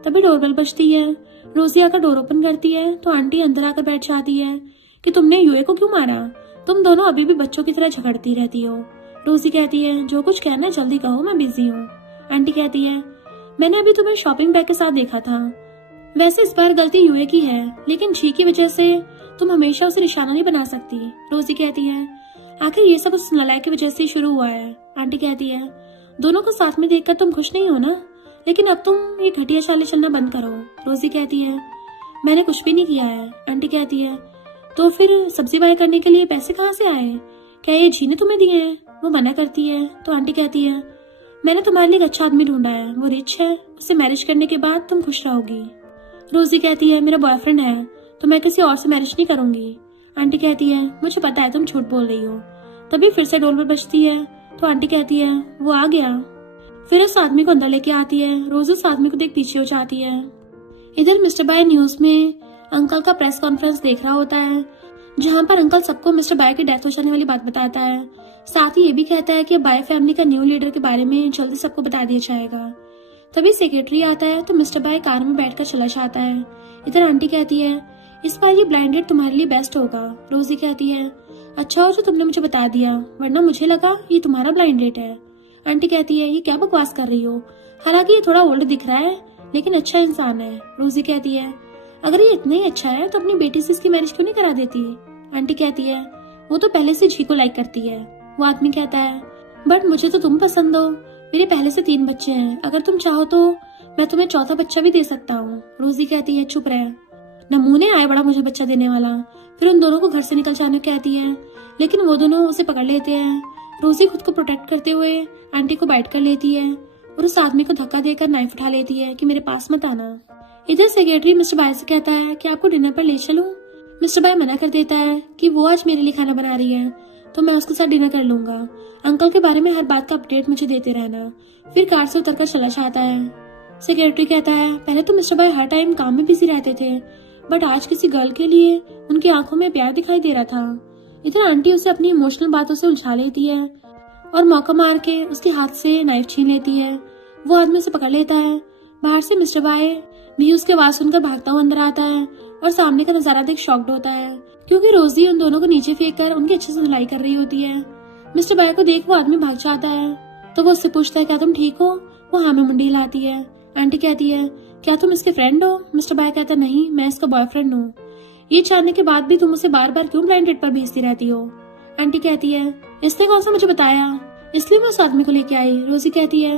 तभी डोरबेल बजती है। रोजी आकर डोर ओपन करती है तो आंटी अंदर आकर बैठ जाती है कि तुमने यूए को क्यों मारा, तुम दोनों अभी भी बच्चों की तरह झगड़ती रहती हो। रोजी कहती है जो कुछ कहना है जल्दी कहो, मैं बिजी हूँ। आंटी कहती है मैंने अभी तुम्हें शॉपिंग बैग के साथ देखा था, वैसे इस बार गलती यूए की है, लेकिन जी की वजह से तुम हमेशा उसे निशाना नहीं बना सकती। रोजी कहती है आखिर ये सब उस नालायक की वजह से शुरू हुआ है। आंटी कहती है दोनों को साथ में देखकर तुम खुश नहीं हो ना, लेकिन अब तुम ये घटिया चालें चलना बंद करो। रोजी कहती है मैंने कुछ भी नहीं किया है। आंटी कहती है तो फिर सब्जी बाय करने के लिए पैसे कहाँ से आए, क्या ये जी ने तुम्हें दिए हैं? वो मना करती है तो आंटी कहती है मैंने तुम्हारे लिए एक अच्छा आदमी ढूंढा है, वो रिच है, उससे मैरिज करने के बाद तुम खुश रहोगी। रोजी कहती है मेरा बॉयफ्रेंड है तो मैं किसी और से मैरिज नहीं करूंगी। आंटी कहती है मुझे पता है तुम झूठ बोल रही हो। तभी फिर से डोरबेल बजती है तो आंटी कहती है वो आ गया। फिर उस आदमी को अंदर लेके आती है। रोजी उस आदमी को देख पीछे हो जाती है। इधर मिस्टर बाय न्यूज में अंकल का प्रेस कॉन्फ्रेंस देख रहा होता है, जहाँ पर अंकल सबको मिस्टर बाय की डेथ हो जाने वाली बात बताता है। साथ ही ये भी कहता है कि बाय फैमिली का न्यू लीडर के बारे में जल्दी सबको बता दिया जाएगा। तभी सेक्रेटरी आता है तो मिस्टर बाय कार में बैठकर चला जाता है। इधर आंटी कहती है इस बार ये ब्लाइंड डेट तुम्हारे लिए बेस्ट होगा। रोजी कहती है अच्छा हो जो तुमने मुझे बता दिया, वरना मुझे लगा ये तुम्हारा ब्लाइंड डेट है। आंटी कहती है ये क्या बकवास कर रही हो, हालांकि ये थोड़ा ओल्ड दिख रहा है लेकिन अच्छा इंसान है। रोजी कहती है अगर ये इतना ही अच्छा है तो अपनी बेटी से इसकी मैरिज क्यों नहीं करा देती। आंटी कहती है वो तो पहले से जी को लाइक करती है। वो आदमी कहता है बट मुझे तो तुम पसंद हो, मेरे पहले से 3 बच्चे हैं, अगर तुम चाहो तो मैं तुम्हें चौथा बच्चा भी दे सकता हूँ। रोजी कहती है चुप रह, नमूने आए बड़ा मुझे बच्चा देने वाला। फिर उन दोनों को घर से निकल जाने कहती है, लेकिन वो दोनों उसे पकड़ लेते हैं। रोजी खुद को प्रोटेक्ट करते हुए आंटी को बैठ कर लेती है और उस आदमी को धक्का देकर नाइफ उठा लेती है कि मेरे पास मत आना। इधर सेक्रेटरी मिस्टर बाय से कहता है कि आपको डिनर पर ले चलूं। मिस्टर बाय मना कर देता है कि वो आज मेरे लिए खाना बना रही है तो मैं उसके साथ डिनर कर लूंगा। अंकल के बारे में हर बात का अपडेट मुझे देते रहना। फिर कार से उतरकर चला जाता है। सेक्रेटरी कहता है पहले तो मिस्टर बाय हर टाइम काम में बिजी रहते थे, बट आज किसी गर्ल के लिए उनकी आंखों में प्यार दिखाई दे रहा था। इधर आंटी उसे अपनी इमोशनल बातों से उलझा लेती है और मौका मार के उसके हाथ से नाइफ छीन लेती है। वो आदमी उसे पकड़ लेता है। बाहर से मिस्टर बाय भी उसके आवाज सुनकर भागता हुआ अंदर आता है और सामने का नजारा देख शॉक्ड होता है, क्योंकि रोजी उन दोनों को नीचे फेंक कर उनकी अच्छे से धुलाई कर रही होती है। मिस्टर बाय को देख वो आदमी भाग जाता है तो वो उससे पूछता है क्या तुम ठीक हो। वो हाँ में मुंडी हिलाती है। आंटी कहती है क्या तुम इसके फ्रेंड हो। मिस्टर बाय कहता है नहीं, मैं इसका बॉयफ्रेंड हूँ। ये जानने के बाद भी तुम उसे बार बार क्यों ब्लाइंड डेट पर भेजती रहती हो। आंटी कहती है इसने कौन सा मुझे बताया, इसलिए मैं उस आदमी को लेके आई। रोजी कहती है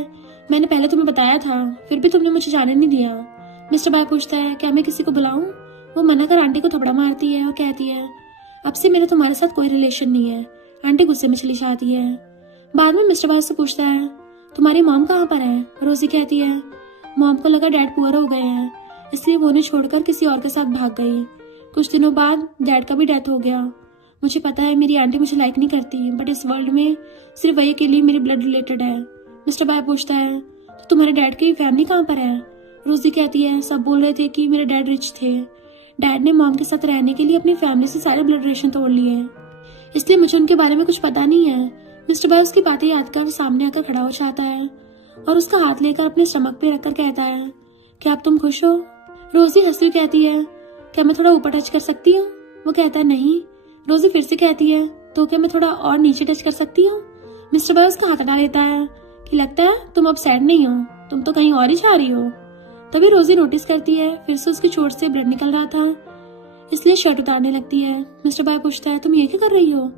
मैंने पहले तुम्हें बताया था, फिर भी तुमने मुझे जाने नहीं दिया। मिस्टर बाय पूछता है क्या मैं किसी को बुलाऊं। वो मना कर आंटी को थपड़ा मारती है और कहती है अब से मेरा तुम्हारे साथ कोई रिलेशन नहीं है। आंटी गुस्से में चली जाती है। बाद में मिस्टर बाय से पूछता है तुम्हारी मॉम कहाँ पर है। रोजी कहती है मॉम को लगा डैड पुअर हो गए हैं, इसलिए वो उन्हें छोड़कर किसी और के साथ भाग गई। कुछ दिनों बाद डैड का भी डेथ हो गया। मुझे पता है मेरी आंटी मुझे लाइक नहीं करती, बट इस वर्ल्ड में सिर्फ वही के लिए मेरी ब्लड रिलेटेड है। मिस्टर बाय पूछता है तो तुम्हारे डैड की फैमिली कहाँ पर है। रोजी कहती है सब बोल रहे थे कि मेरे डैड रिच थे, डैड ने मॉम के साथ रहने के लिए अपनी फैमिली से सारे ब्लड रिलेशन तोड़ लिए। इसलिए मुझे उनके बारे में कुछ पता नहीं है। मिस्टर बाय उसकी बातें याद कर सामने आकर खड़ा हो जाता है और उसका हाथ लेकर अपने स्टमक पे रखकर कहता है, क्या अब तुम खुश हो? रोजी हंसती कहती है, क्या मैं थोड़ा ऊपर टच कर सकती हूँ? वो कहता है नहीं। रोजी फिर से कहती है, तो क्या मैं थोड़ा और नीचे टच कर सकती हूँ? मिस्टर बाय उसका हाथ हटा लेता है कि लगता है तुम अब सैड नहीं हो, तुम तो कहीं और ही जा रही हो। तभी रोजी नोटिस करती है फिर से उसकी चोट से ब्लड निकल रहा था, इसलिए शर्ट उतारने लगती है। मिस्टर बाय पूछता है, तुम ये क्या कर रही हो?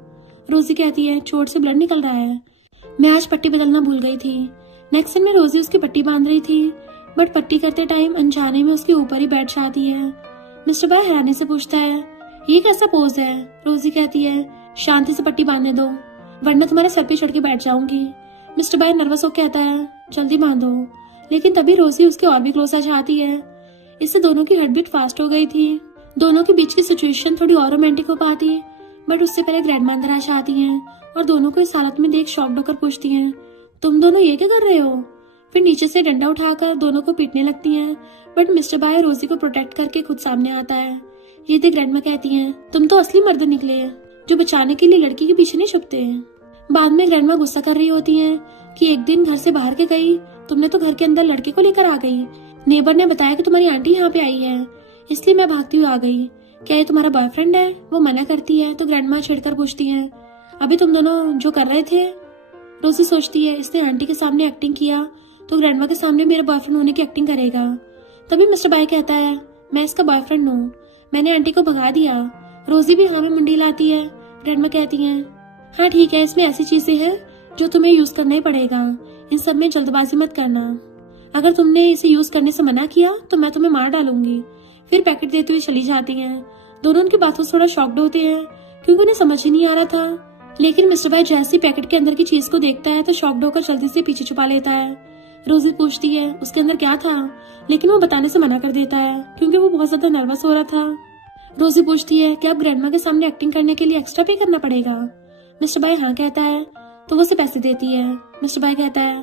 रोजी कहती है, चोट से ब्लड निकल रहा है, मैं आज पट्टी बदलना भूल गई थी। नेक्स्ट सीन में रोजी उसकी पट्टी बांध रही थी, बट पट्टी करते टाइम अनजाने में उसके ऊपर ही बैठ जाती है। मिस्टर बाय हैरानी से पूछता है, ये कैसा पोज है? रोजी कहती है, शांति से पट्टी बांधने दो वरना तुम्हारे सर पे चढ़ के बैठ जाऊंगी। मिस्टर बाय नर्वस होकर कहता है, जल्दी बांधो। लेकिन तभी रोजी उसके और भी क्लोज आ जाती है। इससे दोनों की हार्ट बीट फास्ट हो गई थी। दोनों के बीच की सिचुएशन थोड़ी और रोमांटिक हो पाती, बट उससे पहले ग्रैंडमा अंदर आ जाती हैं और दोनों को इस हालत में देख शॉक्ड होकर पूछती हैं, तुम दोनों ये क्या कर रहे हो? फिर नीचे से डंडा उठाकर दोनों को पीटने लगती हैं, बट मिस्टर बाय रोजी को प्रोटेक्ट करके खुद सामने आता है। ये देख ग्रैंडमा कहती हैं, तुम तो असली मर्द निकले जो बचाने के लिए लड़की के पीछे नहीं छुपते हैं। बाद में ग्रैंडमा गुस्सा कर रही होती हैं कि एक दिन घर से बाहर के गई, तुमने तो घर के अंदर लड़के को लेकर आ गई। नेबर ने बताया कि तुम्हारी आंटी यहाँ पे आई है, इसलिए मैं भागती हुई आ गई। क्या ये तुम्हारा बॉयफ्रेंड है? वो मना करती है तो ग्रैंडमा छेड़कर पूछती है, अभी तुम दोनों जो कर रहे थे? रोजी सोचती है, इसने आंटी के सामने एक्टिंग किया तो ग्रैंडमा के सामने मेरा बॉयफ्रेंड होने की एक्टिंग करेगा। तभी मिस्टर बाय कहता है, मैं इसका बॉयफ्रेंड हूँ, मैंने आंटी को भगा दिया। रोजी भी हाँ में मुंडी लाती है। ग्रैंडमा कहती है, हाँ ठीक है, इसमें ऐसी चीजें हैं जो तुम्हें यूज करना ही पड़ेगा, इन सब में जल्दबाजी मत करना। अगर तुमने इसे यूज करने से मना किया तो मैं तुम्हें मार डालूंगी। फिर पैकेट देते हुए चली जाती हैं। दोनों उनकी बातों से थोड़ा शॉक्ड होते हैं क्योंकि उन्हें समझ ही नहीं आ रहा था। लेकिन मिस्टर बाय जैसे ही पैकेट के अंदर की चीज को देखता है तो शॉक्ड होकर जल्दी से पीछे छुपा लेता है। रोजी पूछती है उसके अंदर क्या था, लेकिन वो बताने से मना कर देता है क्योंकि वो बहुत ज्यादा नर्वस हो रहा था। रोजी पूछती है, क्या अब ग्रैंडमा के सामने एक्टिंग करने के लिए एक्स्ट्रा पे करना पड़ेगा? मिस्टर बाय हाँ कहता है तो वो उसे पैसे देती है। मिस्टर बाय कहता है,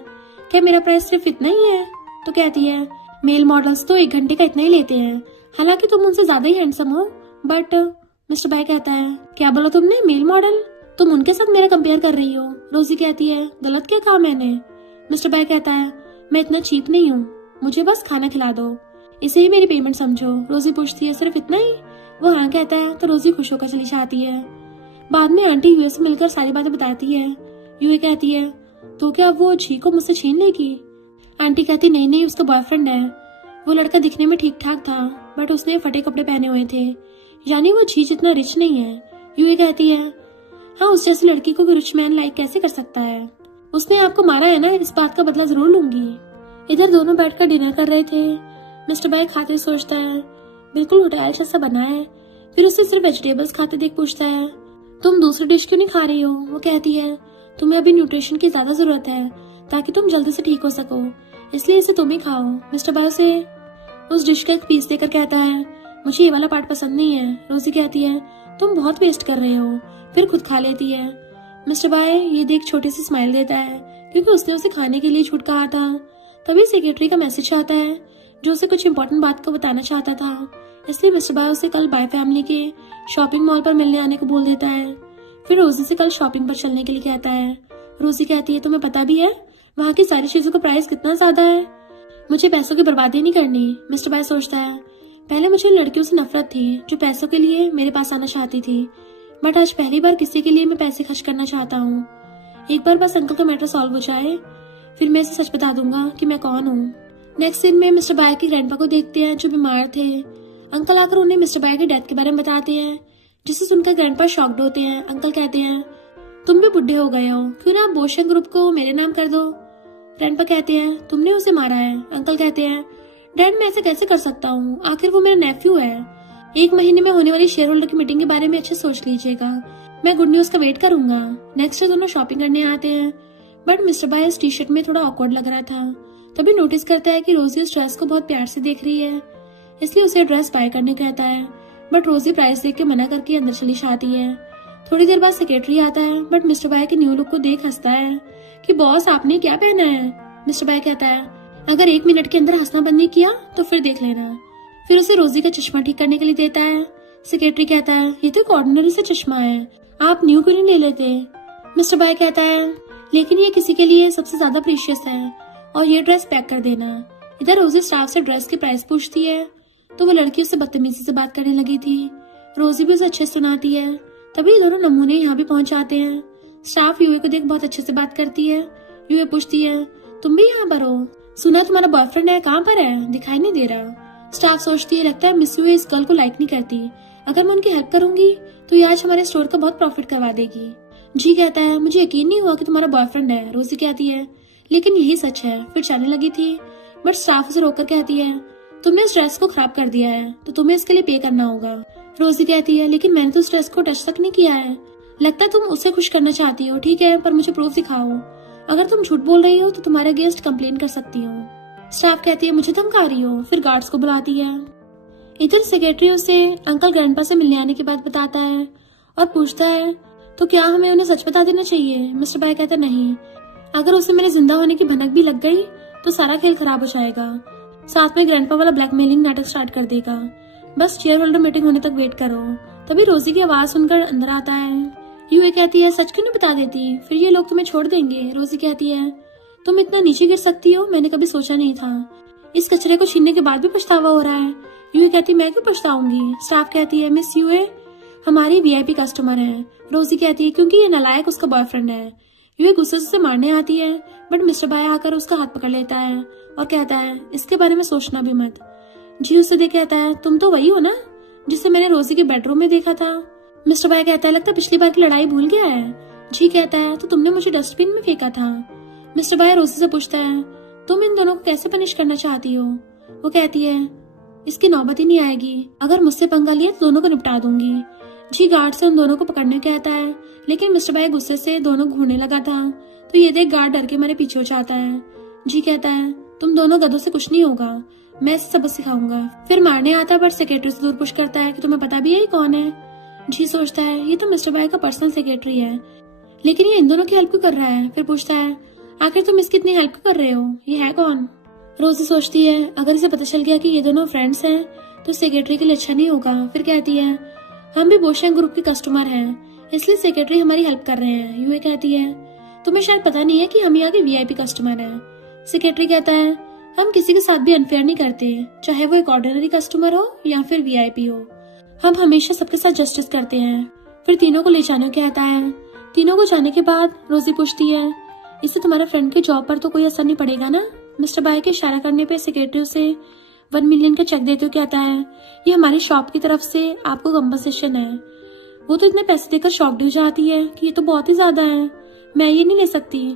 क्या मेरा प्राइस सिर्फ इतना ही है? तो कहती है, मेल मॉडल्स तो 1 घंटे का इतना ही लेते हैं, हालांकि तुम उनसे ज्यादा ही हैंडसम हो। बट मिस्टर बाय कहता है, क्या बोला तुमने? Male model? तुम उनके साथ मेरा कंपेयर कर रही हो। रोजी कहती है, गलत क्या कहा मैंने? मिस्टर बाय कहता है, मैं इतना चीप नहीं हूँ, मुझे बस खाना खिला दो, इसे ही मेरी पेमेंट समझो। रोजी पूछती है, सिर्फ इतना ही? वो हाँ कहता है तो रोजी खुश होकर चली जाती है। बाद में आंटी यूए से मिलकर सारी बातें बताती है। यूए कहती है, तो क्या वो छी को मुझसे छीन लेगी? आंटी कहती, नहीं नहीं, उसका बॉयफ्रेंड है। वो लड़का दिखने में ठीक ठाक था, बट उसने फटे कपड़े पहने हुए थे, यानी वो छी जितना रिच नहीं है। यूए कहती है, हाँ, उस जैसी लड़की को रिच मैन लाइक कैसे कर सकता है? उसने आपको मारा है ना, इस बात का बदला जरूर लूंगी। इधर दोनों बैठकर डिनर कर रहे थे। मिस्टर बाय खाते सोचता है, बिल्कुल होटल जैसा बना है। फिर उसे सिर्फ वेजिटेबल्स खाते देख पूछता है, तुम दूसरी डिश क्यों नहीं खा रही हो? वो कहती है, तुम्हें अभी न्यूट्रिशन की ज्यादा जरूरत है ताकि तुम जल्दी से ठीक हो सको, इसलिए इसे तुम ही खाओ। मिस्टर बाय उसे उस डिश का एक पीस देकर कहता है, मुझे ये वाला पार्ट पसंद नहीं है। रोजी कहती है, तुम बहुत वेस्ट कर रहे हो, फिर खुद खा लेती है। मिस्टर बाय ये देख छोटी सी स्माइल देता है क्योंकि उसने उसे खाने के लिए छूट कहा था। तभी सेक्रेटरी का मैसेज आता है जो उसे कुछ इम्पोर्टेंट बात को बताना चाहता था, इसलिए मिस्टर बाय उसे कल बाय फैमिली के शॉपिंग मॉल पर मिलने आने को बोल देता है। फिर रोजी से कल शॉपिंग पर चलने के लिए कहता है। रोजी कहती है, तुम्हें पता भी है वहाँ की सारी चीजों का प्राइस कितना ज्यादा है? मुझे पैसों की बर्बादी नहीं करनी। मिस्टर बाय सोचता है, पहले मुझे लड़कियों से नफरत थी जो पैसों के लिए मेरे पास आना चाहती थी, बट आज पहली बार किसी के लिए मैं पैसे खर्च करना चाहता हूँ। एक बार बस अंकल का मैटर सॉल्व हो जाए, फिर मैं इसे सच बता दूंगा कि मैं कौन हूँ। नेक्स्ट सीन में मिस्टर बाय के ग्रैंडपा को देखते हैं जो बीमार थे। अंकल आकर उन्हें मिस्टर बाय की डेथ के बारे में बताते हैं, जिसे सुनकर ग्रैंडपा शॉक्ड होते हैं। अंकल कहते हैं, तुम भी बुढ़े हो गए हो, क्यों ना बोशन ग्रुप को मेरे नाम कर दो। ग्रैंडपा कहते हैं, तुमने उसे मारा है। अंकल कहते हैं, डैड मैं ऐसे कैसे कर सकता हूँ, आखिर वो मेरा नेफ्यू है। 1 महीने में होने वाली शेयर होल्डर की मीटिंग के बारे में अच्छे सोच लीजिएगा, मैं गुड न्यूज का वेट करूंगा। नेक्स्ट डे दोनों शॉपिंग करने आते हैं, बट मिस्टर बाय इस टी शर्ट में थोड़ा ऑकवर्ड लग रहा था। तभी नोटिस करता है कि रोजी उस ड्रेस को बहुत प्यार से देख रही है, इसलिए उसे ड्रेस बाय करने कहता है, बट रोजी प्राइस देख के मना करके अंदर चली जाती है। थोड़ी देर बाद सेक्रेटरी आता है, बट मिस्टर बाय के न्यू लुक को देख हंसता है कि बॉस आपने क्या पहना है। मिस्टर बाय कहता है, अगर 1 मिनट के अंदर हंसना बंद नहीं किया तो फिर देख लेना। फिर उसे रोजी का चश्मा ठीक करने के लिए देता है। सेक्रेटरी कहता है, ये तो एक ऑर्डिनरी सा चश्मा है, आप न्यू क्यों नहीं ले लेते? मिस्टर बाय कहता है लेकिन ये किसी के लिए सबसे ज्यादा प्रीशियस है और ये ड्रेस पैक कर देना। इधर रोजी स्टाफ से ड्रेस की प्राइस पूछती है तो वो लड़की उससे बदतमीजी से बात करने लगी थी। रोजी भी उसे अच्छे से सुनाती है। तभी दोनों नमूने यहाँ भी पहुंच जाते हैं। स्टाफ यूए को देख बहुत अच्छे से बात करती है। यूए पूछती है तुम भी यहाँ पर हो? सुना तुम्हारा बॉयफ्रेंड है, कहाँ पर है? दिखाई नहीं दे रहा। स्टाफ सोचती है लगता है मिस यूए इस गर्ल को लाइक नहीं करती। अगर मैं उनकी हेल्प करूंगी तो ये आज हमारे स्टोर का बहुत प्रॉफिट करवा देगी। जी कहता है मुझे यकीन नहीं हुआ कि तुम्हारा बॉयफ्रेंड है। रोजी कहती है लेकिन यही सच है। फिर जाने लगी थी बट स्टाफ उसे रोककर कहती है तुमने इस ड्रेस को खराब कर दिया है तो तुम्हें इसके लिए पे करना होगा। रोजी कहती है लेकिन मैंने तो उस ड्रेस को टच तक नहीं किया है। लगता है तुम उसे खुश करना चाहती हो। ठीक है पर मुझे प्रूफ दिखाओ। अगर तुम झूठ बोल रही हो तो तुम्हारे अगेंस्ट कंप्लेन कर सकती हो। स्टाफ कहती है मुझे धमका रही हो। फिर गार्ड्स को बुलाती है। इधर सेक्रेटरी उसे अंकल ग्रैंडपा से मिलने आने की बात बताता है और पूछता है तो क्या हमें उन्हें सच बता देना चाहिए? मिस्टर बाय कहता नहीं, अगर उसे मेरे जिंदा होने की भनक भी लग गई तो सारा खेल खराब हो जाएगा। साथ में ग्रैंडपा वाला ब्लैकमेलिंग नाटक स्टार्ट कर देगा। बस शेयर होल्डर मीटिंग होने तक वेट करो। तभी रोजी की आवाज सुनकर अंदर आता है। यूए कहती है सच क्यों नहीं बता देती? फिर ये लोग तुम्हें छोड़ देंगे। रोजी कहती है तुम इतना नीचे गिर सकती हो, मैंने कभी सोचा नहीं था। इस कचरे को छीनने के बाद भी पछतावा हो रहा है। यूए कहती मैं क्यों पछताऊंगी? स्टाफ कहती है मिस यूए हमारी वीआईपी कस्टमर है। रोजी कहती है क्योंकि ये नालायक उसका बॉयफ्रेंड है। यूए गुस्से से मारने आती है बट मिस्टर बाय आकर उसका हाथ पकड़ लेता है और कहता है इसके बारे में सोचना भी मत। जी उसे देख कहता है तुम तो वही हो ना जिसे मैंने रोजी के बेडरूम में देखा था। मिस्टर बाय कहता है लगता पिछली बार की लड़ाई भूल गया है। जी कहता है तो तुमने मुझे डस्टबिन में फेंका था। मिस्टर बाय रोजी से पूछता है तुम इन दोनों को कैसे पनिश करना चाहती हो? वो कहती है इसकी नौबत ही नहीं आएगी। अगर मुझसे पंगा लिया तो दोनों को निपटा दूंगी। जी गार्ड से उन दोनों को पकड़ने कहता है लेकिन मिस्टर बाय गुस्से से दोनों घूरने लगा था तो ये देख गार्ड डर के मारे पीछे हो जाता है। जी कहता है तुम दोनों गधों से कुछ नहीं होगा, मैं इसे सबक सिखाऊंगा। फिर मारने आता पर सेक्रेटरी से दूर पुश करता है कि तुम्हें पता भी है ये कौन है। जी सोचता है ये तो मिस्टर बाय का पर्सनल सेक्रेटरी है लेकिन ये इन दोनों की हेल्प क्यों कर रहा है। फिर पूछता है आखिर तुम इसकी इतनी हेल्प क्यों कर रहे हो, ये है कौन? रोजी सोचती है अगर इसे पता चल गया कि ये दोनों फ्रेंड्स हैं तो सेक्रेटरी के लिए अच्छा नहीं होगा। फिर कहती है हम भी बोशेंग ग्रुप के कस्टमर हैं इसलिए सेक्रेटरी हमारी हेल्प कर रहे हैं। यूए कहती है तुम्हें शायद पता नहीं है कि हम यहाँ के वीआईपी कस्टमर हैं। सेक्रेटरी कहता है हम किसी के साथ भी अनफेयर नहीं करते, चाहे वो एक ऑर्डिनरी कस्टमर हो या फिर वीआईपी हो। हम हमेशा सबके साथ जस्टिस करते हैं। फिर तीनों को ले जाने को कहता है। तीनों को जाने के बाद रोजी पूछती है इससे तुम्हारे फ्रेंड के जॉब पर तो कोई असर नहीं पड़ेगा ना? मिस्टर बाय के इशारा करने पे सेक्रेटरी उसे 1 मिलियन का चेक देते हुए कहता है ये हमारी शॉप की तरफ से आपको कंपनसेशन है। वो तो इतने पैसे देकर शॉक्ड हो जाती है कि ये तो बहुत ही ज्यादा है, मैं ये नहीं ले सकती।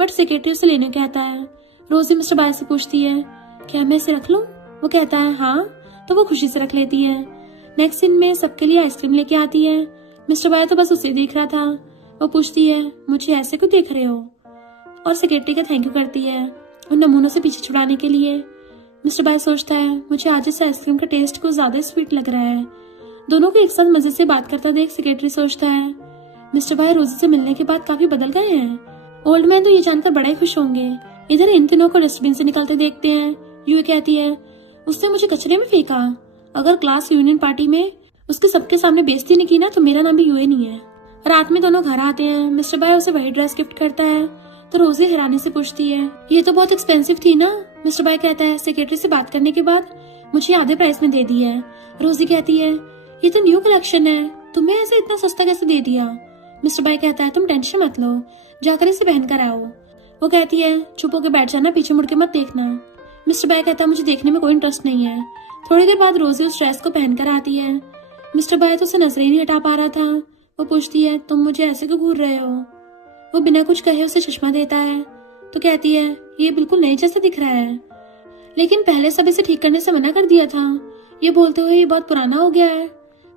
बट सेक्रेटरी उसे लेने कहता है। रोजी मिस्टर बाय से पूछती है क्या मैं इसे रख लूं? वो कहता है हाँ, तो वो खुशी से रख लेती है। नेक्स्ट सीन में सबके लिए आइसक्रीम लेके आती है। मिस्टर बाय तो बस उसे देख रहा था। वो पूछती है मुझे ऐसे क्यों देख रहे हो, और सेक्रेटरी का थैंक यू करती है उन नमूनों से पीछे छुड़ाने के लिए। मिस्टर बाय सोचता है मुझे आज इस आइसक्रीम का टेस्ट कुछ ज्यादा स्वीट लग रहा है। दोनों को एक साथ मजे से बात करता देख सेक्रेटरी सोचता है मिस्टर बाय रोजी से मिलने के बाद काफी बदल गए हैं। ओल्ड मैन तो ये जानकर बड़े खुश होंगे। इधर इन तीनों को डस्टबिन से निकलते देखते हैं। यूए कहती है उसने मुझे कचरे में फेंका। अगर क्लास यूनियन पार्टी में उसके सबके सामने बेइज्जती नहीं की ना तो मेरा नाम भी यूए नहीं है। रात में दोनों घर आते हैं। मिस्टर बाय उसे वही ड्रेस गिफ्ट करता है तो रोजी हैरानी से पूछती है ये तो बहुत एक्सपेंसिव थी ना? मिस्टर बाय कहता है सेक्रेटरी से बात करने के बाद मुझे आधे प्राइस में दे दी है। रोजी कहती है ये तो न्यू कलेक्शन है, तुम्हें ऐसे इतना सस्ता कैसे दे दिया? मिस्टर बाय कहता है तुम टेंशन मत लो, जाकर इसे पहन कर आओ। वो कहती है चुप होकर बैठ जाना, पीछे मुड़ के मत देखना। मिस्टर बाय कहता है मुझे देखने में कोई इंटरेस्ट नहीं है। थोड़ी देर बाद रोजी उस ड्रेस को पहन कर आती है। मिस्टर बाय तो उसे नजर ही नहीं हटा पा रहा था। वो पूछती है तुम मुझे ऐसे क्यों घूर रहे हो? वो बिना कुछ कहे उसे चश्मा देता है तो कहती है ये बिल्कुल नए जैसा दिख रहा है, लेकिन पहले सब इसे ठीक करने से मना कर दिया था। ये बोलते हुए ये बहुत पुराना हो गया है।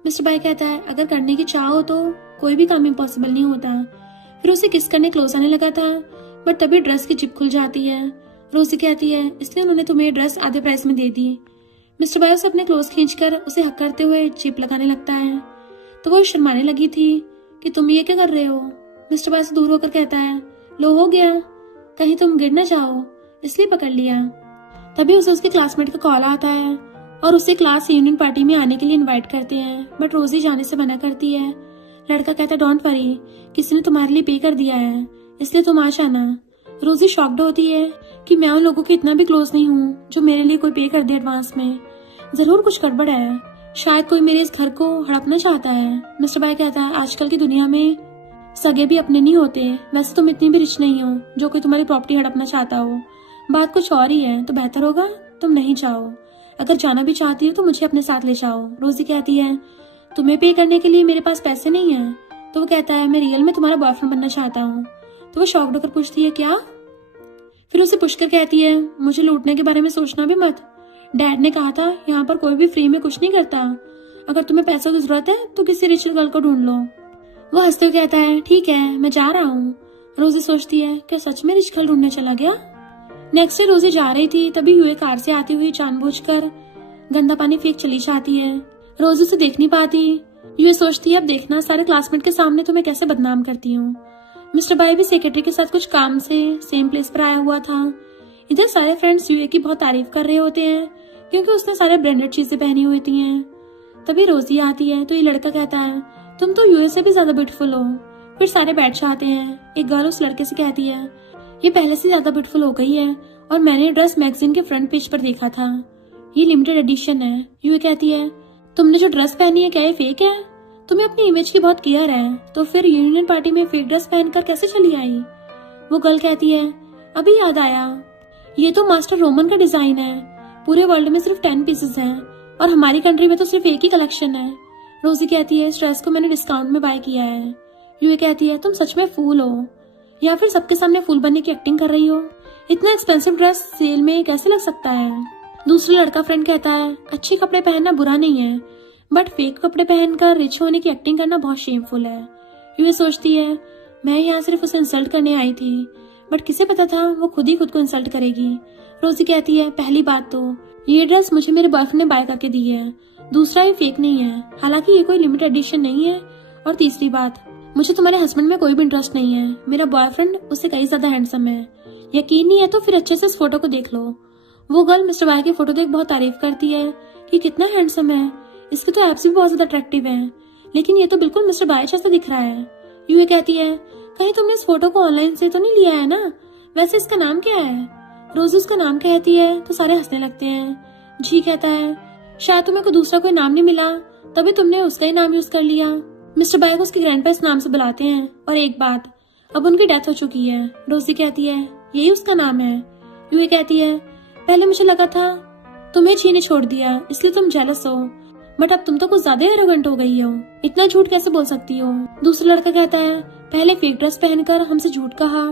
मिस्टर बाय कहता है अगर करने की चाह हो तो कोई भी काम इम्पॉसिबल नहीं होता। फिर उसे किस करने क्लोज आने लगा था बट तभी ड्रेस की जिप खुल जाती है। रोजी कहती है इसलिए उन्होंने तुम्हें ड्रेस आधे प्राइस में दे दी। मिस्टर बाय उसे अपने क्लोज खींचकर उसे हक करते हुए जिप लगाने लगता है तो वो शर्माने लगी थी कि तुम ये क्या कर रहे हो। मिस्टर बाय से दूर होकर कहता है लो हो गया, कहीं तुम गिर न जाओ इसलिए पकड़ लिया। तभी उसे उसके क्लासमेट का कॉल आता है और उसे क्लास यूनियन पार्टी में आने के लिए इनवाइट करते हैं बट रोजी जाने से मना करती है। लड़का कहता है डोंट वरी, किसी ने तुम्हारे लिए पे कर दिया है, इसलिए तुम आ जाना। रोजी शॉक्ड होती है कि मैं उन लोगों के इतना भी क्लोज नहीं हूँ जो मेरे लिए कोई पे कर दे एडवांस में। जरूर कुछ गड़बड़ है, शायद कोई मेरे इस घर को हड़पना चाहता है। मिस्टर बाय कहता है आजकल की दुनिया में सगे भी अपने नहीं होते, वैसे तुम इतनी भी रिच नहीं हो जो कोई तुम्हारी प्रॉपर्टी हड़पना चाहता हो। बात कुछ और ही है, तो बेहतर होगा तुम नहीं जाओ। अगर जाना भी चाहती हो तो मुझे अपने साथ ले जाओ। रोजी कहती है तुम्हें पे करने के लिए मेरे पास पैसे नहीं है। तो वो कहता है मैं रियल में तुम्हारा बॉयफ्रेंड बनना चाहता हूँ। तो वो शॉक्ड होकर पूछती है क्या? फिर उसे पुष्कर कहती है मुझे लूटने के बारे में सोचना भी मत। डैड ने कहा था यहाँ पर कोई भी फ्री में कुछ नहीं करता, अगर तुम्हें पैसों की जरूरत है तो किसी रिच गर्ल को ढूंढ लो। वो हंसते हुए कहता है ठीक है मैं जा रहा हूँ। रोजी सोचती है क्या सच में रिच गर्ल ढूंढने चला गया। नेक्स्ट डे रोजी जा रही थी, तभी हुए कार से आती हुई जानबूझकर गंदा पानी फेंक चली जाती है। रोजी उसे देख नहीं पाती। ये सोचती है अब देखना सारे क्लासमेट के सामने तो मैं कैसे बदनाम करती हूँ। मिस्टर बाई भी सेक्रेटरी के साथ कुछ काम से सेम प्लेस पर आया हुआ था। इधर सारे फ्रेंड्स यूए की बहुत तारीफ कर रहे होते हैं क्योंकि उसने सारे ब्रांडेड चीजें पहनी हुई थी हैं। तभी रोजी आती है तो ये लड़का कहता है तुम तो यूए से भी ज्यादा ब्यूटीफुल हो। फिर सारे बैठ जाते हैं। एक गर्ल उस लड़के से कहती है ये पहले से ज्यादा ब्यूटीफुल हो गई है और मैंने ड्रेस मैगजीन के फ्रंट पेज पर देखा था, ये लिमिटेड एडिशन है। यूए कहती है तुमने जो ड्रेस पहनी है क्या ये फेक है? तुम्हें अपनी इमेज की बहुत केयर है, तो फिर यूनियन पार्टी में फेक ड्रेस पहनकर कैसे चली आई? वो गर्ल कहती है अभी याद आया, ये तो मास्टर रोमन का डिजाइन है, पूरे वर्ल्ड में सिर्फ 10 पीसेस हैं और हमारी कंट्री में तो सिर्फ एक ही कलेक्शन है। रोजी कहती है इस ड्रेस को मैंने डिस्काउंट में बाय किया है। यूए कहती है तुम सच में फूल हो या फिर सबके सामने फूल बनने की एक्टिंग कर रही हो? इतना एक्सपेंसिव ड्रेस सेल में कैसे लग सकता है? दूसरा लड़का फ्रेंड कहता है अच्छे कपड़े पहनना बुरा नहीं है, बट फेक कपड़े पहनकर रिच होने की एक्टिंग करना बहुत शेमफुल है। यूए सोचती है मैं यहाँ सिर्फ उसे इंसल्ट करने आई थी, बट किसे पता था वो खुद ही खुद को इंसल्ट करेगी। रोजी कहती है पहली बात तो ये ड्रेस मुझे मेरे बॉयफ्रेंड ने बाय करके दी है, दूसरा ये फेक नहीं है, हालांकि ये कोई लिमिटेड एडिशन नहीं है, और तीसरी बात मुझे तुम्हारे हस्बैंड में कोई भी इंटरेस्ट नहीं है, मेरा बॉयफ्रेंड उससे कई ज्यादा हैंडसम है। यकीन नहीं है तो फिर अच्छे से इस फोटो को देख लो। वो गर्ल मिस्टर बाय की फोटो देख बहुत तारीफ करती है कि कितना हैंडसम है, इसके तो एब्स भी बहुत ज्यादा अट्रैक्टिव हैं, लेकिन ये तो बिल्कुल मिस्टर बाय जैसा दिख रहा है। यूए कहती है कहीं तुमने इस फोटो को ऑनलाइन से तो नहीं लिया है ना, वैसे इसका नाम क्या है? रोजी उसका नाम कहती है तो सारे हंसने लगते हैं। जी कहता है शायद तुम्हें कोई दूसरा कोई नाम नहीं मिला तभी तुमने उसका ही नाम यूज कर लिया। मिस्टर बाय को उसके ग्रैंडपा इस नाम से बुलाते हैं, और एक बात अब उनकी डेथ हो चुकी है। रोजी कहती है यही उसका नाम है। यूए कहती है पहले मुझे लगा था तुम्हें छीने छोड़ दिया इसलिए तुम जेलस हो, बट अब तुम तो कुछ ज्यादा एरोगेंट हो गई हो, इतना झूठ कैसे बोल सकती हो? दूसरा लड़का कहता है पहले फेक ड्रेस पहनकर हमसे झूठ कहा,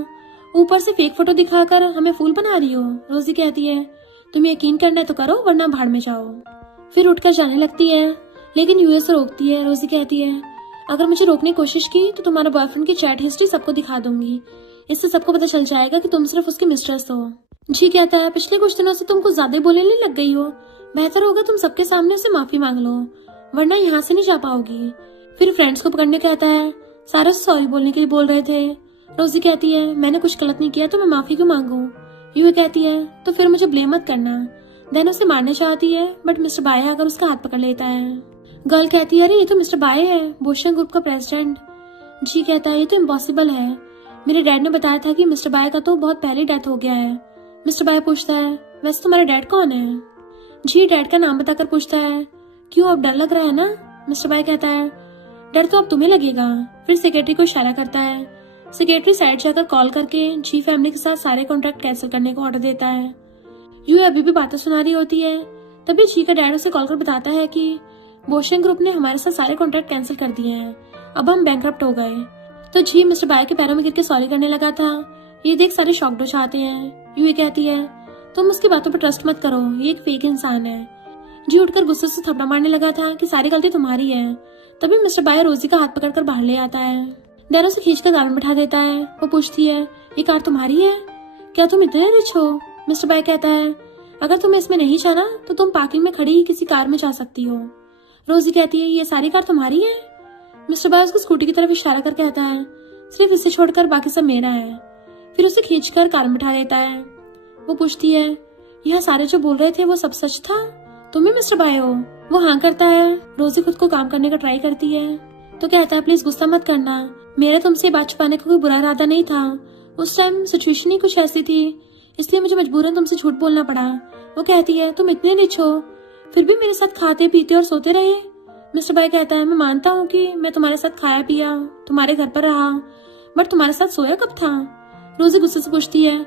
ऊपर से फेक फोटो दिखाकर हमें फूल बना रही हो। रोजी कहती है तुम्हें यकीन करना है तो करो वरना भाड़ में जाओ। फिर उठकर जाने लगती है, लेकिन यूएस रोकती है। रोजी कहती है अगर मुझे रोकने की कोशिश की तो तुम्हारा बॉयफ्रेंड की चैट हिस्ट्री सबको दिखा दूंगी, इससे सबको पता चल जाएगा कि तुम सिर्फ उसकी मिस्ट्रेस हो। जी कहता है पिछले कुछ दिनों से तुम कुछ ज्यादा बोलने लग गई हो, बेहतर होगा तुम सबके सामने उसे माफी मांग लो वरना यहाँ से नहीं जा पाओगी। फिर फ्रेंड्स को पकड़ने कहता है सारे सॉरी बोलने के लिए बोल रहे थे। रोजी कहती है मैंने कुछ गलत नहीं किया तो मैं माफी क्यों मांगू? यूए कहती है तो फिर मुझे ब्लेम मत करना। देन उसे मारना चाहती है, बट मिस्टर बाय आकर उसका हाथ पकड़ लेता है। गर्ल कहती है अरे ये तो मिस्टर बाय है, बोशन ग्रुप का प्रेसिडेंट। जी कहता है ये तो इम्पॉसिबल है, मेरे डैड ने बताया था कि मिस्टर बाय का तो बहुत पहले डेथ हो गया है। मिस्टर बाय पूछता है वैसे तुम्हारा डैड कौन है? जी डैड का नाम बताकर पूछता है क्यों अब डर लग रहा है ना? मिस्टर बाय कहता है डर तो अब तुम्हें लगेगा। फिर सेक्रेटरी को इशारा करता है। सेक्रेटरी साइड जाकर कॉल करके जी फैमिली के साथ सारे कॉन्ट्रैक्ट कैंसिल करने को ऑर्डर देता है। यूए अभी भी बातें सुना रही होती है, तभी जी का डैड उसे कॉल कर बताता है कि बोशन ग्रुप ने हमारे साथ सारे कॉन्ट्रैक्ट कैंसिल कर दिए हैं, अब हम बैंकरप्ट हो गए। तो जी मिस्टर बाय के पैरों में गिर के सॉरी करने लगा था। ये देख सारे शॉक्ड हो जाते हैं। यूए कहती है तुम उसकी बातों पर ट्रस्ट मत करो, ये एक फेक इंसान है। जी उठकर गुस्से से थप्पड़ मारने लगा था कि सारी गलती तुम्हारी है। तभी मिस्टर बाय रोजी का हाथ पकड़कर बाहर ले आता है। देन उसे खींचकर कार में बैठा देता है। वो पूछती है ये कार तुम्हारी है? क्या तुम इतने रिच हो? मिस्टर बाय कहता है अगर तुम्हें इसमें नहीं जाना तो तुम पार्किंग में खड़ी किसी कार में जा सकती हो। रोजी कहती है ये सारी कार तुम्हारी है? मिस्टर बाय उसको स्कूटी की तरफ इशारा कर कहता है सिर्फ इसे छोड़कर बाकी सब मेरा है। फिर उसे खींचकर कार में बैठा देता है। वो पूछती है यहाँ सारे जो बोल रहे थे वो सब सच था? तुम ही मिस्टर बाय हो? वो हाँ करता है। रोजी खुद को काम करने का ट्राई करती है। तो कहता है प्लीज गुस्सा मत करना, मेरा तुमसे बात छुपाने का कोई बुरा इरादा नहीं था। उस टाइम सिचुएशन ही कुछ ऐसी थी, इसलिए मुझे मजबूरन तुमसे झूठ बोलना पड़ा। वो कहती है तुम इतने रिच हो, फिर भी मेरे साथ खाते पीते और सोते रहे। मिस्टर बाय कहता है मैं मानता हूँ कि मैं तुम्हारे साथ खाया पिया, तुम्हारे घर पर रहा, बट तुम्हारे साथ सोया कब था? रोजी गुस्से से पूछती है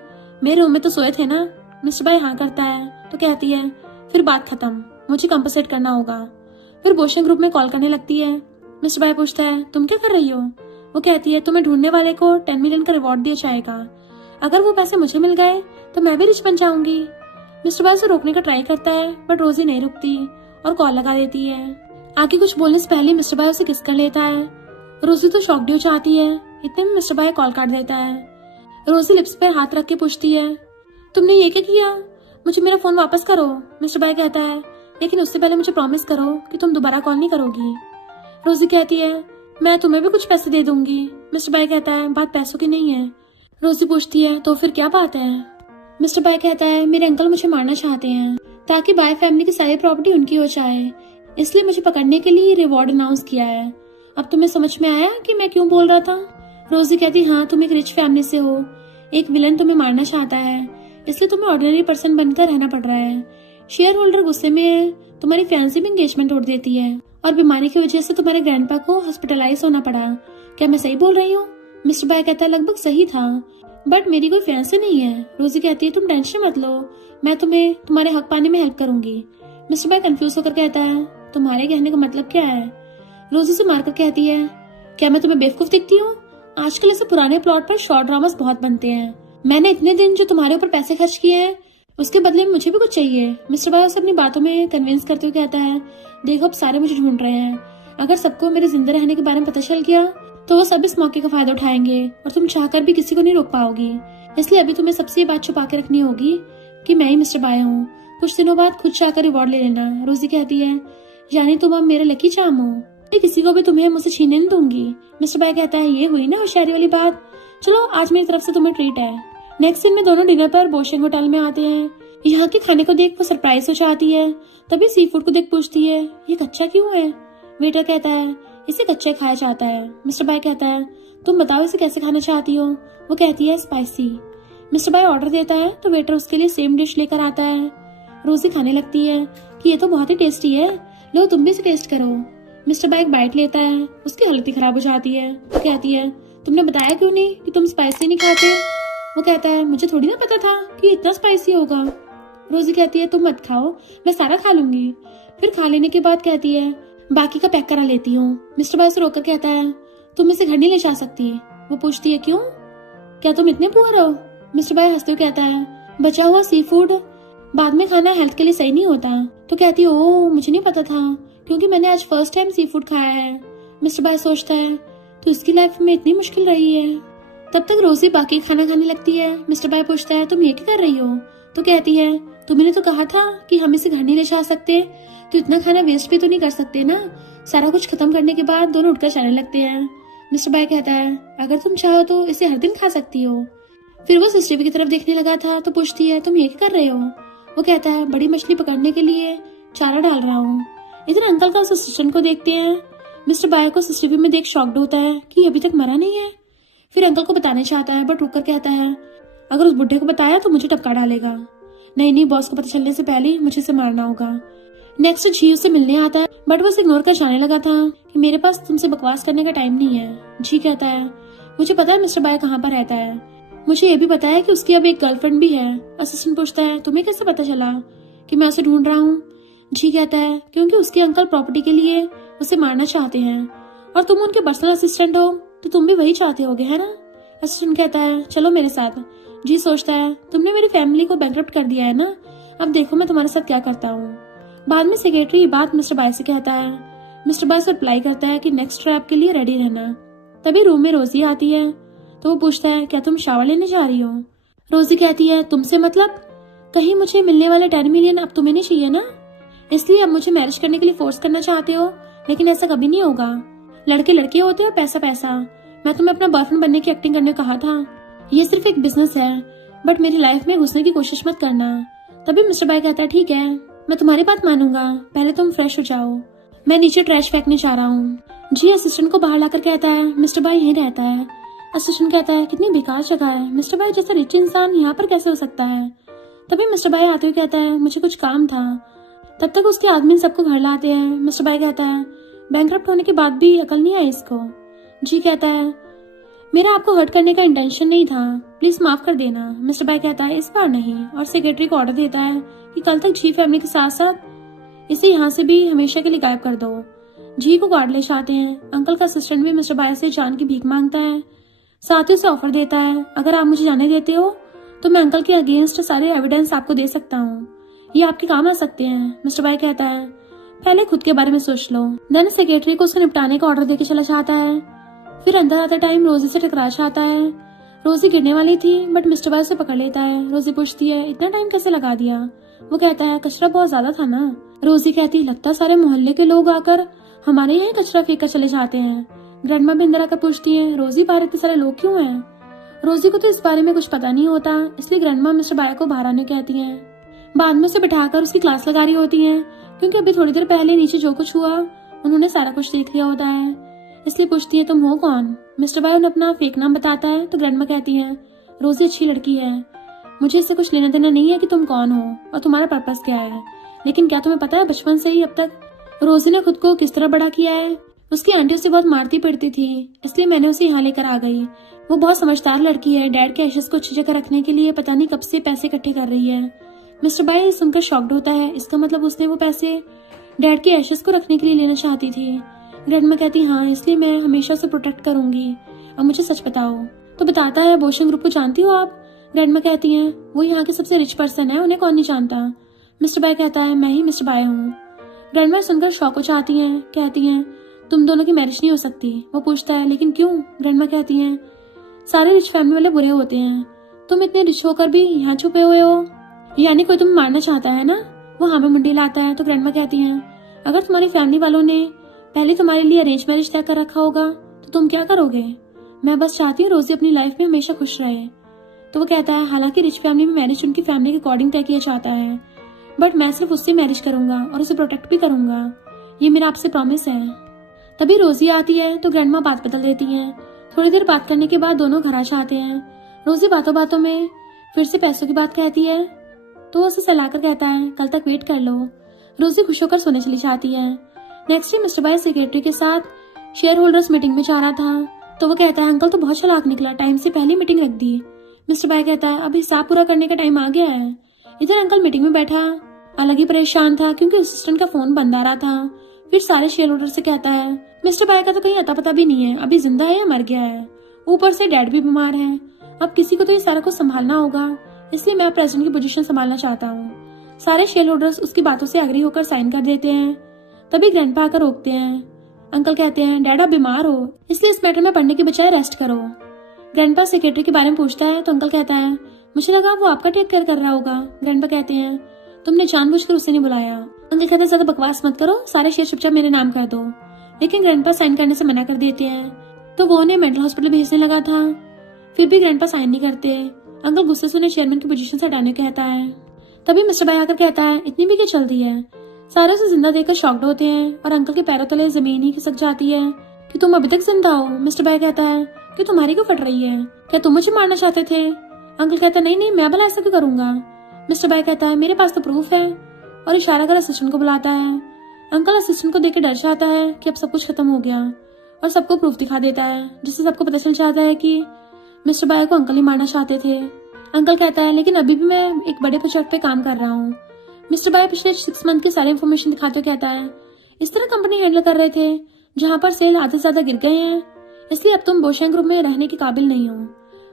मेरे रूम में तो सोए थे ना। मिस्टर बाय हाँ करता है तो कहती है फिर बात खत्म, मुझे कंपनसेट करना होगा। फिर बोशन ग्रुप में कॉल करने लगती है। मिस्टर बाय पूछता है तुम क्या कर रही हो? वो कहती है तुम्हें ढूंढने वाले को 10 मिलियन का रिवॉर्ड दिया जाएगा, अगर वो पैसे मुझे मिल गए तो मैं भी रिच बन जाऊंगी। मिस्टर बाय उसे रोकने का ट्राई करता है बट रोजी नहीं रुकती और कॉल लगा देती है। आगे कुछ बोलने से पहले मिस्टर बाय उसे किस कर लेता है। रोजी तो शॉक्ड हो जाती है, इतने में मिस्टर बाय कॉल काट देता है। रोजी लिप्स पर हाथ रख के पूछती है तुमने ये क्या किया? मुझे मेरा फोन वापस करो। मिस्टर बाय कहता है लेकिन उससे पहले मुझे प्रॉमिस करो कि तुम दोबारा कॉल नहीं करोगी। रोजी कहती है मैं तुम्हें भी कुछ पैसे दे दूंगी। मिस्टर बाय कहता है बात पैसों की नहीं है। रोजी पूछती है तो फिर क्या बात है? मिस्टर बाय कहता है मेरे अंकल मुझे मारना चाहते हैं ताकि बाय फैमिली की सारी प्रॉपर्टी उनकी हो जाए, इसलिए मुझे पकड़ने के लिए रिवॉर्ड अनाउंस किया है। अब तुम्हें समझ में आया कि मैं क्यों बोल रहा था? रोजी कहती हाँ तुम एक रिच फैमिली से हो, एक विलन तुम्हें मारना चाहता है, इसलिए तुम्हें ऑर्डिनरी पर्सन बनकर रहना पड़ रहा है। शेयर होल्डर गुस्से में है, तुम्हारी फैंसी भी एंगेजमेंट तोड़ देती है और बीमारी की वजह से तुम्हारे ग्रैंडपा को हॉस्पिटलाइज होना पड़ा। क्या मैं सही बोल रही हूँ? मिस्टर बाय कहता है लगभग सही था, बट मेरी कोई फैंसी नहीं है। रोजी कहती है तुम टेंशन मत लो, मैं तुम्हें तुम्हारे हक पाने में हेल्प करूंगी। मिस्टर बाय कंफ्यूज होकर कहता है तुम्हारे कहने का मतलब क्या है? रोजी से मारकर कहती है क्या मैं तुम्हें बेवकूफ दिखती हूँ? आजकल ऐसे पुराने प्लॉट पर शॉर्ट ड्रामास बहुत बनते हैं। मैंने इतने दिन जो तुम्हारे ऊपर पैसे खर्च किए हैं उसके बदले में मुझे भी कुछ चाहिए। मिस्टर बाय उसे अपनी बातों में कन्विंस करते हुए कहता है देखो अब सारे मुझे ढूंढ रहे हैं, अगर सबको मेरे जिंदा रहने के बारे में पता चल गया तो वो सब इस मौके का फायदा उठाएंगे और तुम चाहकर भी किसी को नहीं रोक पाओगी। इसलिए अभी तुम्हें सबसे ये बात छुपा के रखनी होगी कि मैं ही मिस्टर बाय हूँ। कुछ दिनों बाद खुद चाहकर रिवॉर्ड ले लेना। रोजी कहती है यानी तुम अब मेरे लकी चार्म हो, मैं किसी को भी तुम्हें मुझसे छीनने नहीं दूंगी। मिस्टर बाय कहता है ये हुई ना होशियारी वाली बात, चलो आज मेरी तरफ से तुम्हें ट्रीट है। नेक्स्ट दिन में दोनों डिनर पर बोशेंग होटल में आते हैं। यहाँ के खाने को देख वो सरप्राइज हो जाती है, तभी सी फूड को देख पूछती है ये कच्चा क्यों है? वेटर कहता है इसे कच्चा खाया जाता है। मिस्टर बाय कहता है तुम बताओ इसे कैसे खाना चाहती हो? वो कहती है स्पाइसी। मिस्टर बाय ऑर्डर देता है तो वेटर उसके लिए सेम डिश लेकर आता है। रोजी खाने लगती है कि ये तो बहुत ही टेस्टी है, लो तुम भी इसे टेस्ट करो। मिस्टर बाय एक बाइट लेता है, उसकी हालत ही खराब हो जाती है। वो कहती है तुमने बताया क्यों नहीं कि तुम स्पाइसी नहीं खाते? वो कहता है मुझे थोड़ी ना पता था कि इतना स्पाइसी होगा। रोजी कहती है तुम मत खाओ, मैं सारा खा लूंगी। फिर खा लेने के बाद कहती है बाकी का पैक करा लेती हूँ। मिस्टर बाय से रोककर कहता है तुम इसे घर नहीं ले जा सकती। वो पूछती है क्यों, क्या तुम इतने पुअर हो? मिस्टर बाय हंसते हुए कहता है बचा हुआ सी फूड बाद में खाना हेल्थ के लिए सही नहीं होता। तो कहती है ओ मुझे नहीं पता था, क्योंकि मैंने आज फर्स्ट टाइम सी फूड खाया है। मिस्टर बाय सोचता है तो इसकी लाइफ में इतनी मुश्किल रही है। तब तक रोजी बाकी खाना खाने लगती है। मिस्टर बाय पूछता है तुम ये क्या कर रही हो? तो कहती है तुमने तो कहा था कि हम इसे घर नहीं ले जा सकते, तो इतना खाना वेस्ट भी तो नहीं कर सकते ना। सारा कुछ खत्म करने के बाद दोनों उठकर जाने लगते हैं। मिस्टर बाय कहता है अगर तुम चाहो तो इसे हर दिन खा सकती हो। फिर वो सीसीटीवी की तरफ देखने लगा था तो पूछती है तुम ये क्या कर रहे हो? वो कहता है बड़ी मछली पकड़ने के लिए चारा डाल रहा हूँ। इधर अंकल का उस असिस्टेंट को देखते हैं। मिस्टर बाय को सीसीटीवी में देख शॉक्ड होता है कि अभी तक मरा नहीं है। फिर अंकल को बताने चाहता है बट रुककर कहता है अगर उस बुढ़े को बताया तो मुझे टपका डालेगा। नहीं बॉस को पता चलने से पहले मुझे इसे मारना होगा। नेक्स्ट जी उससे मिलने आता है बट वो उसे इग्नोर कर जाने लगा था कि मेरे पास तुमसे बकवास करने का टाइम नहीं है। जी कहता है मुझे पता है मिस्टर बाय कहाँ पर रहता है, मुझे ये भी पता है कि उसकी अब एक गर्लफ्रेंड भी है। असिस्टेंट पूछता है तुम्हें कैसे पता चला कि मैं उसे ढूंढ रहा हूँ? जी कहता है क्योंकि उसके अंकल प्रॉपर्टी के लिए उसे मारना चाहते हैं और तुम उनके पर्सनल असिस्टेंट हो तो तुम भी वही चाहते होगे है ना? असिस्टेंट कहता है चलो मेरे साथ। जी सोचता है तुमने मेरी फैमिली को बैंकरप्ट कर दिया है ना, अब देखो मैं तुम्हारे साथ क्या करता हूँ। बाद में सेक्रेटरी बात मिस्टर बाय से कहता है। मिस्टर बाय से रिप्लाई करता है कि नेक्स्ट ट्रैप के लिए रेडी रहना। तभी रूम में रोजी आती है तो वो पूछता है क्या तुम शावर लेने जा रही हो? रोजी कहती है तुमसे मतलब, कहीं मुझे मिलने वाले 10 मिलियन अब तुम्हें नहीं चाहिए ना, इसलिए अब मुझे मैरिज करने के लिए फोर्स करना चाहते हो, लेकिन ऐसा कभी नहीं होगा। लड़के लड़के होते हैं, पैसा पैसा। मैं तुम्हें अपना बॉयफ्रेंड बनने की एक्टिंग करने कहा था, ये सिर्फ एक बिजनेस है, बट मेरी लाइफ में घुसने की कोशिश मत करना। तभी मिस्टर बाय कहता है ठीक है मैं तुम्हारी बात मानूंगा, पहले तुम फ्रेश हो जाओ, मैं नीचे ट्रैश फेंकने जा रहा हूँ। जी असिस्टेंट को बाहर लाकर कहता है मिस्टर बाई यहीं रहता है। असिस्टेंट कहता है कितनी बेकार जगह है, मिस्टर बाई जैसा रिच इंसान यहाँ पर कैसे हो सकता है। तभी मिस्टर बाई आते हुए कहता है मुझे कुछ काम था। तब तक उसके आदमी सबको घर लाते हैं। मिस्टर बाई कहता है बैंकरप्ट होने के बाद भी अकल नहीं आई इसको। जी कहता है मेरा आपको हर्ट करने का इंटेंशन नहीं था, प्लीज माफ कर देना। मिस्टर बाई कहता है इस बार नहीं, और सेक्रेटरी को ऑर्डर देता है कि कल तक जी फैमिली के साथ साथ इसे यहाँ से भी हमेशा के लिए गायब कर दो। जी को गार्ड ले जाते हैं। अंकल का असिस्टेंट भी मिस्टर बाई से जान की भीख मांगता है, साथ ही उसे ऑफर देता है अगर आप मुझे जाने देते हो तो मैं अंकल के अगेंस्ट सारे एविडेंस आपको दे सकता हूँ, ये आपके काम आ सकते हैं। मिस्टर बाई कहता है पहले खुद के बारे में सोच लो। देन सेक्रेटरी को उसको निपटाने का ऑर्डर देके चला जाता है। फिर अंदर आते टाइम रोजी से टकरा जाता है। रोजी गिरने वाली थी बट मिस्टर बाई उसे पकड़ लेता है। रोजी पूछती है इतना टाइम कैसे लगा दिया। वो कहता है कचरा बहुत ज्यादा था ना। रोजी कहती लगता सारे मोहल्ले के लोग आकर हमारे यहाँ कचरा फेंक कर चले जाते हैं। ग्रैंडमा भी अंदर आकर पूछती है रोजी बाहर इतने सारे लोग क्यों हैं। रोजी को तो इस बारे में कुछ पता नहीं होता, इसलिए ग्रैंडमा मिस्टर बाई को बाहर आने कहती है। बाद में उसे बिठाकर उसकी क्लास लगा रही होती है, क्योंकि अभी थोड़ी देर पहले नीचे जो कुछ हुआ उन्होंने सारा कुछ देख लिया होता है। इसलिए पूछती है तुम हो कौन। मिस्टर बाई उन्हें अपना फेक नाम बताता है तो ग्रैंडमा कहती है रोजी अच्छी लड़की है, मुझे इससे कुछ लेना देना नहीं है कि तुम कौन हो और तुम्हारा पर्पस क्या है, लेकिन क्या तुम्हें पता है बचपन से ही अब तक रोजी ने खुद को किस तरह बड़ा किया है। उसकी आंटी उसे बहुत मारती पीटती थी, इसलिए मैंने उसे यहाँ लेकर आ गई। वो बहुत समझदार लड़की है, डैड के एशेस को अच्छी जगह रखने के लिए पता नहीं कब से पैसे इकट्ठे कर रही है। मिस्टर बाई सुनकर शॉक्ड होता है, इसका मतलब उसने वो पैसे डैड के एशेस को रखने के लिए लेना चाहती थी। ग्रैंडमा कहती हाँ इसलिए मैं हमेशा उसे प्रोटेक्ट करूंगी। अब मुझे सच बताओ। तो बताता है अबॉर्शन ग्रुप को जानती हो आप। ग्रैंडमा कहती है वो यहाँ के सबसे रिच पर्सन है, उन्हें कौन नहीं जानता। मिस्टर बाई कहता है मैं ही मिस्टर बाई हूँ। ग्रैंडमा सुनकर शॉक हो जाती है, कहती है तुम दोनों की मैरिज नहीं हो सकती। वो पूछता है लेकिन क्यों। ग्रैंडमा कहती है सारे रिच फैमिली वाले बुरे होते हैं, तुम इतने रिच होकर भी यहाँ छुपे हुए हो, यानी कोई तुम्हें मारना चाहता है ना। वो हाँ में मुंडी लाता है तो ग्रैंडमा कहती है अगर तुम्हारी फैमिली वालों ने पहले तुम्हारे लिए अरेंज मैरिज तय कर रखा होगा तो तुम क्या करोगे। मैं बस चाहती हूँ रोजी अपनी लाइफ में हमेशा खुश रहे। तो वो कहता है हालांकि रिच फैमिली में मैरिज उनकी फैमिली के अकॉर्डिंग तय किया जाता है, बट मैं सिर्फ उससे मैरिज करूंगा और उसे प्रोटेक्ट भी करूंगा, ये मेरा आपसे प्रॉमिस है। तभी रोजी आती है तो ग्रैंडमा बात बदल देती है। थोड़ी देर बात करने के बाद दोनों घर आ जाते हैं। रोजी बातों बातों में फिर से पैसों की बात कहती है तो उसे सहलाकर कहता है कल तक वेट कर लो। रोजी खुश होकर सोने चली जाती है। Next day mister by secretary के साथ शेयर होल्डर्स मीटिंग में जा रहा था तो वो कहता है अंकल तो बहुत चालाक निकला, टाइम से पहले मीटिंग रख दी। मिस्टर बाई कहता है अब हिसाब पूरा करने का टाइम आ गया है। इधर अंकल मीटिंग में बैठा अलग ही परेशान था क्योंकि असिस्टेंट का फोन बंद आ रहा था। फिर सारे शेयर होल्डर से कहता है मिस्टर बाई का तो कहीं अता पता भी नहीं है, अभी जिंदा है या मर गया है, ऊपर से डैड भी बीमार है, अब किसी को तो ये सारा कुछ संभालना होगा, इसलिए मैं प्रेसिडेंट की पोजीशन संभालना चाहता हूँ। सारे शेयर होल्डर्स उसकी बातों से एग्री होकर साइन कर देते हैं। तभी ग्रैंडपा आकर रोकते हैं। अंकल कहते हैं डैड आप बीमार हो, इसलिए इस मैटर में पढ़ने के बजाय रेस्ट करो। ग्रैंडपा सेक्रेटरी के बारे में पूछता है तो अंकल कहता है मुझे लगा वो आपका टेक केयर कर रहा होगा। ग्रैंडपा कहते हैं तुमने जानबूझकर उसे नहीं बुलाया। अंकल कहते हैं ज्यादा बकवास मत करो, सारे शेयर चुपचाप मेरे नाम कर दो। लेकिन ग्रैंडपा साइन करने से मना कर देते हैं तो वो उन्हें मेंटल हॉस्पिटल भेजने लगा था, फिर भी ग्रैंडपा साइन नहीं करते। अंकल गुस्से से उन्हें चेयरमैन की पोजीशन से हटाने को कहता है। तभी मिस्टर बाई आकर कहता है इतनी भी क्या चलती है। सारे उसे जिंदा देखकर शॉक्ड होते हैं और अंकल के पैरों तले जमीन ही खिसक जाती है कि तुम अभी तक जिंदा हो। मिस्टर बाई कहता है कि तुम्हारी क्यों फट रही है, क्या तुम मुझे मारना चाहते थे। अंकल कहता है नहीं नहीं मैं भला ऐसा क्यों करूंगा। मिस्टर बाई कहता है मेरे पास तो प्रूफ है और इशारा कर असिस्टेंट को बुलाता है। अंकल असिस्टेंट को देख के डर जाता है कि अब सब कुछ खत्म हो गया और सबको प्रूफ दिखा देता है, जिससे सबको पता चल जाता है कि मिस्टर बाई को अंकल ही मारना चाहते थे। अंकल कहता है लेकिन अभी भी मैं एक बड़े प्रोजेक्ट पे काम कर रहा हूँ। मिस्टर बाई पिछले 6 मंथ की सारी इन्फॉर्मेशन दिखाते हुए कहता है इस तरह कंपनी हैंडल कर रहे थे जहाँ पर सेल आधे से ज्यादा गिर गए हैं, इसलिए अब तुम बोशेन ग्रुप में रहने के काबिल नहीं हो।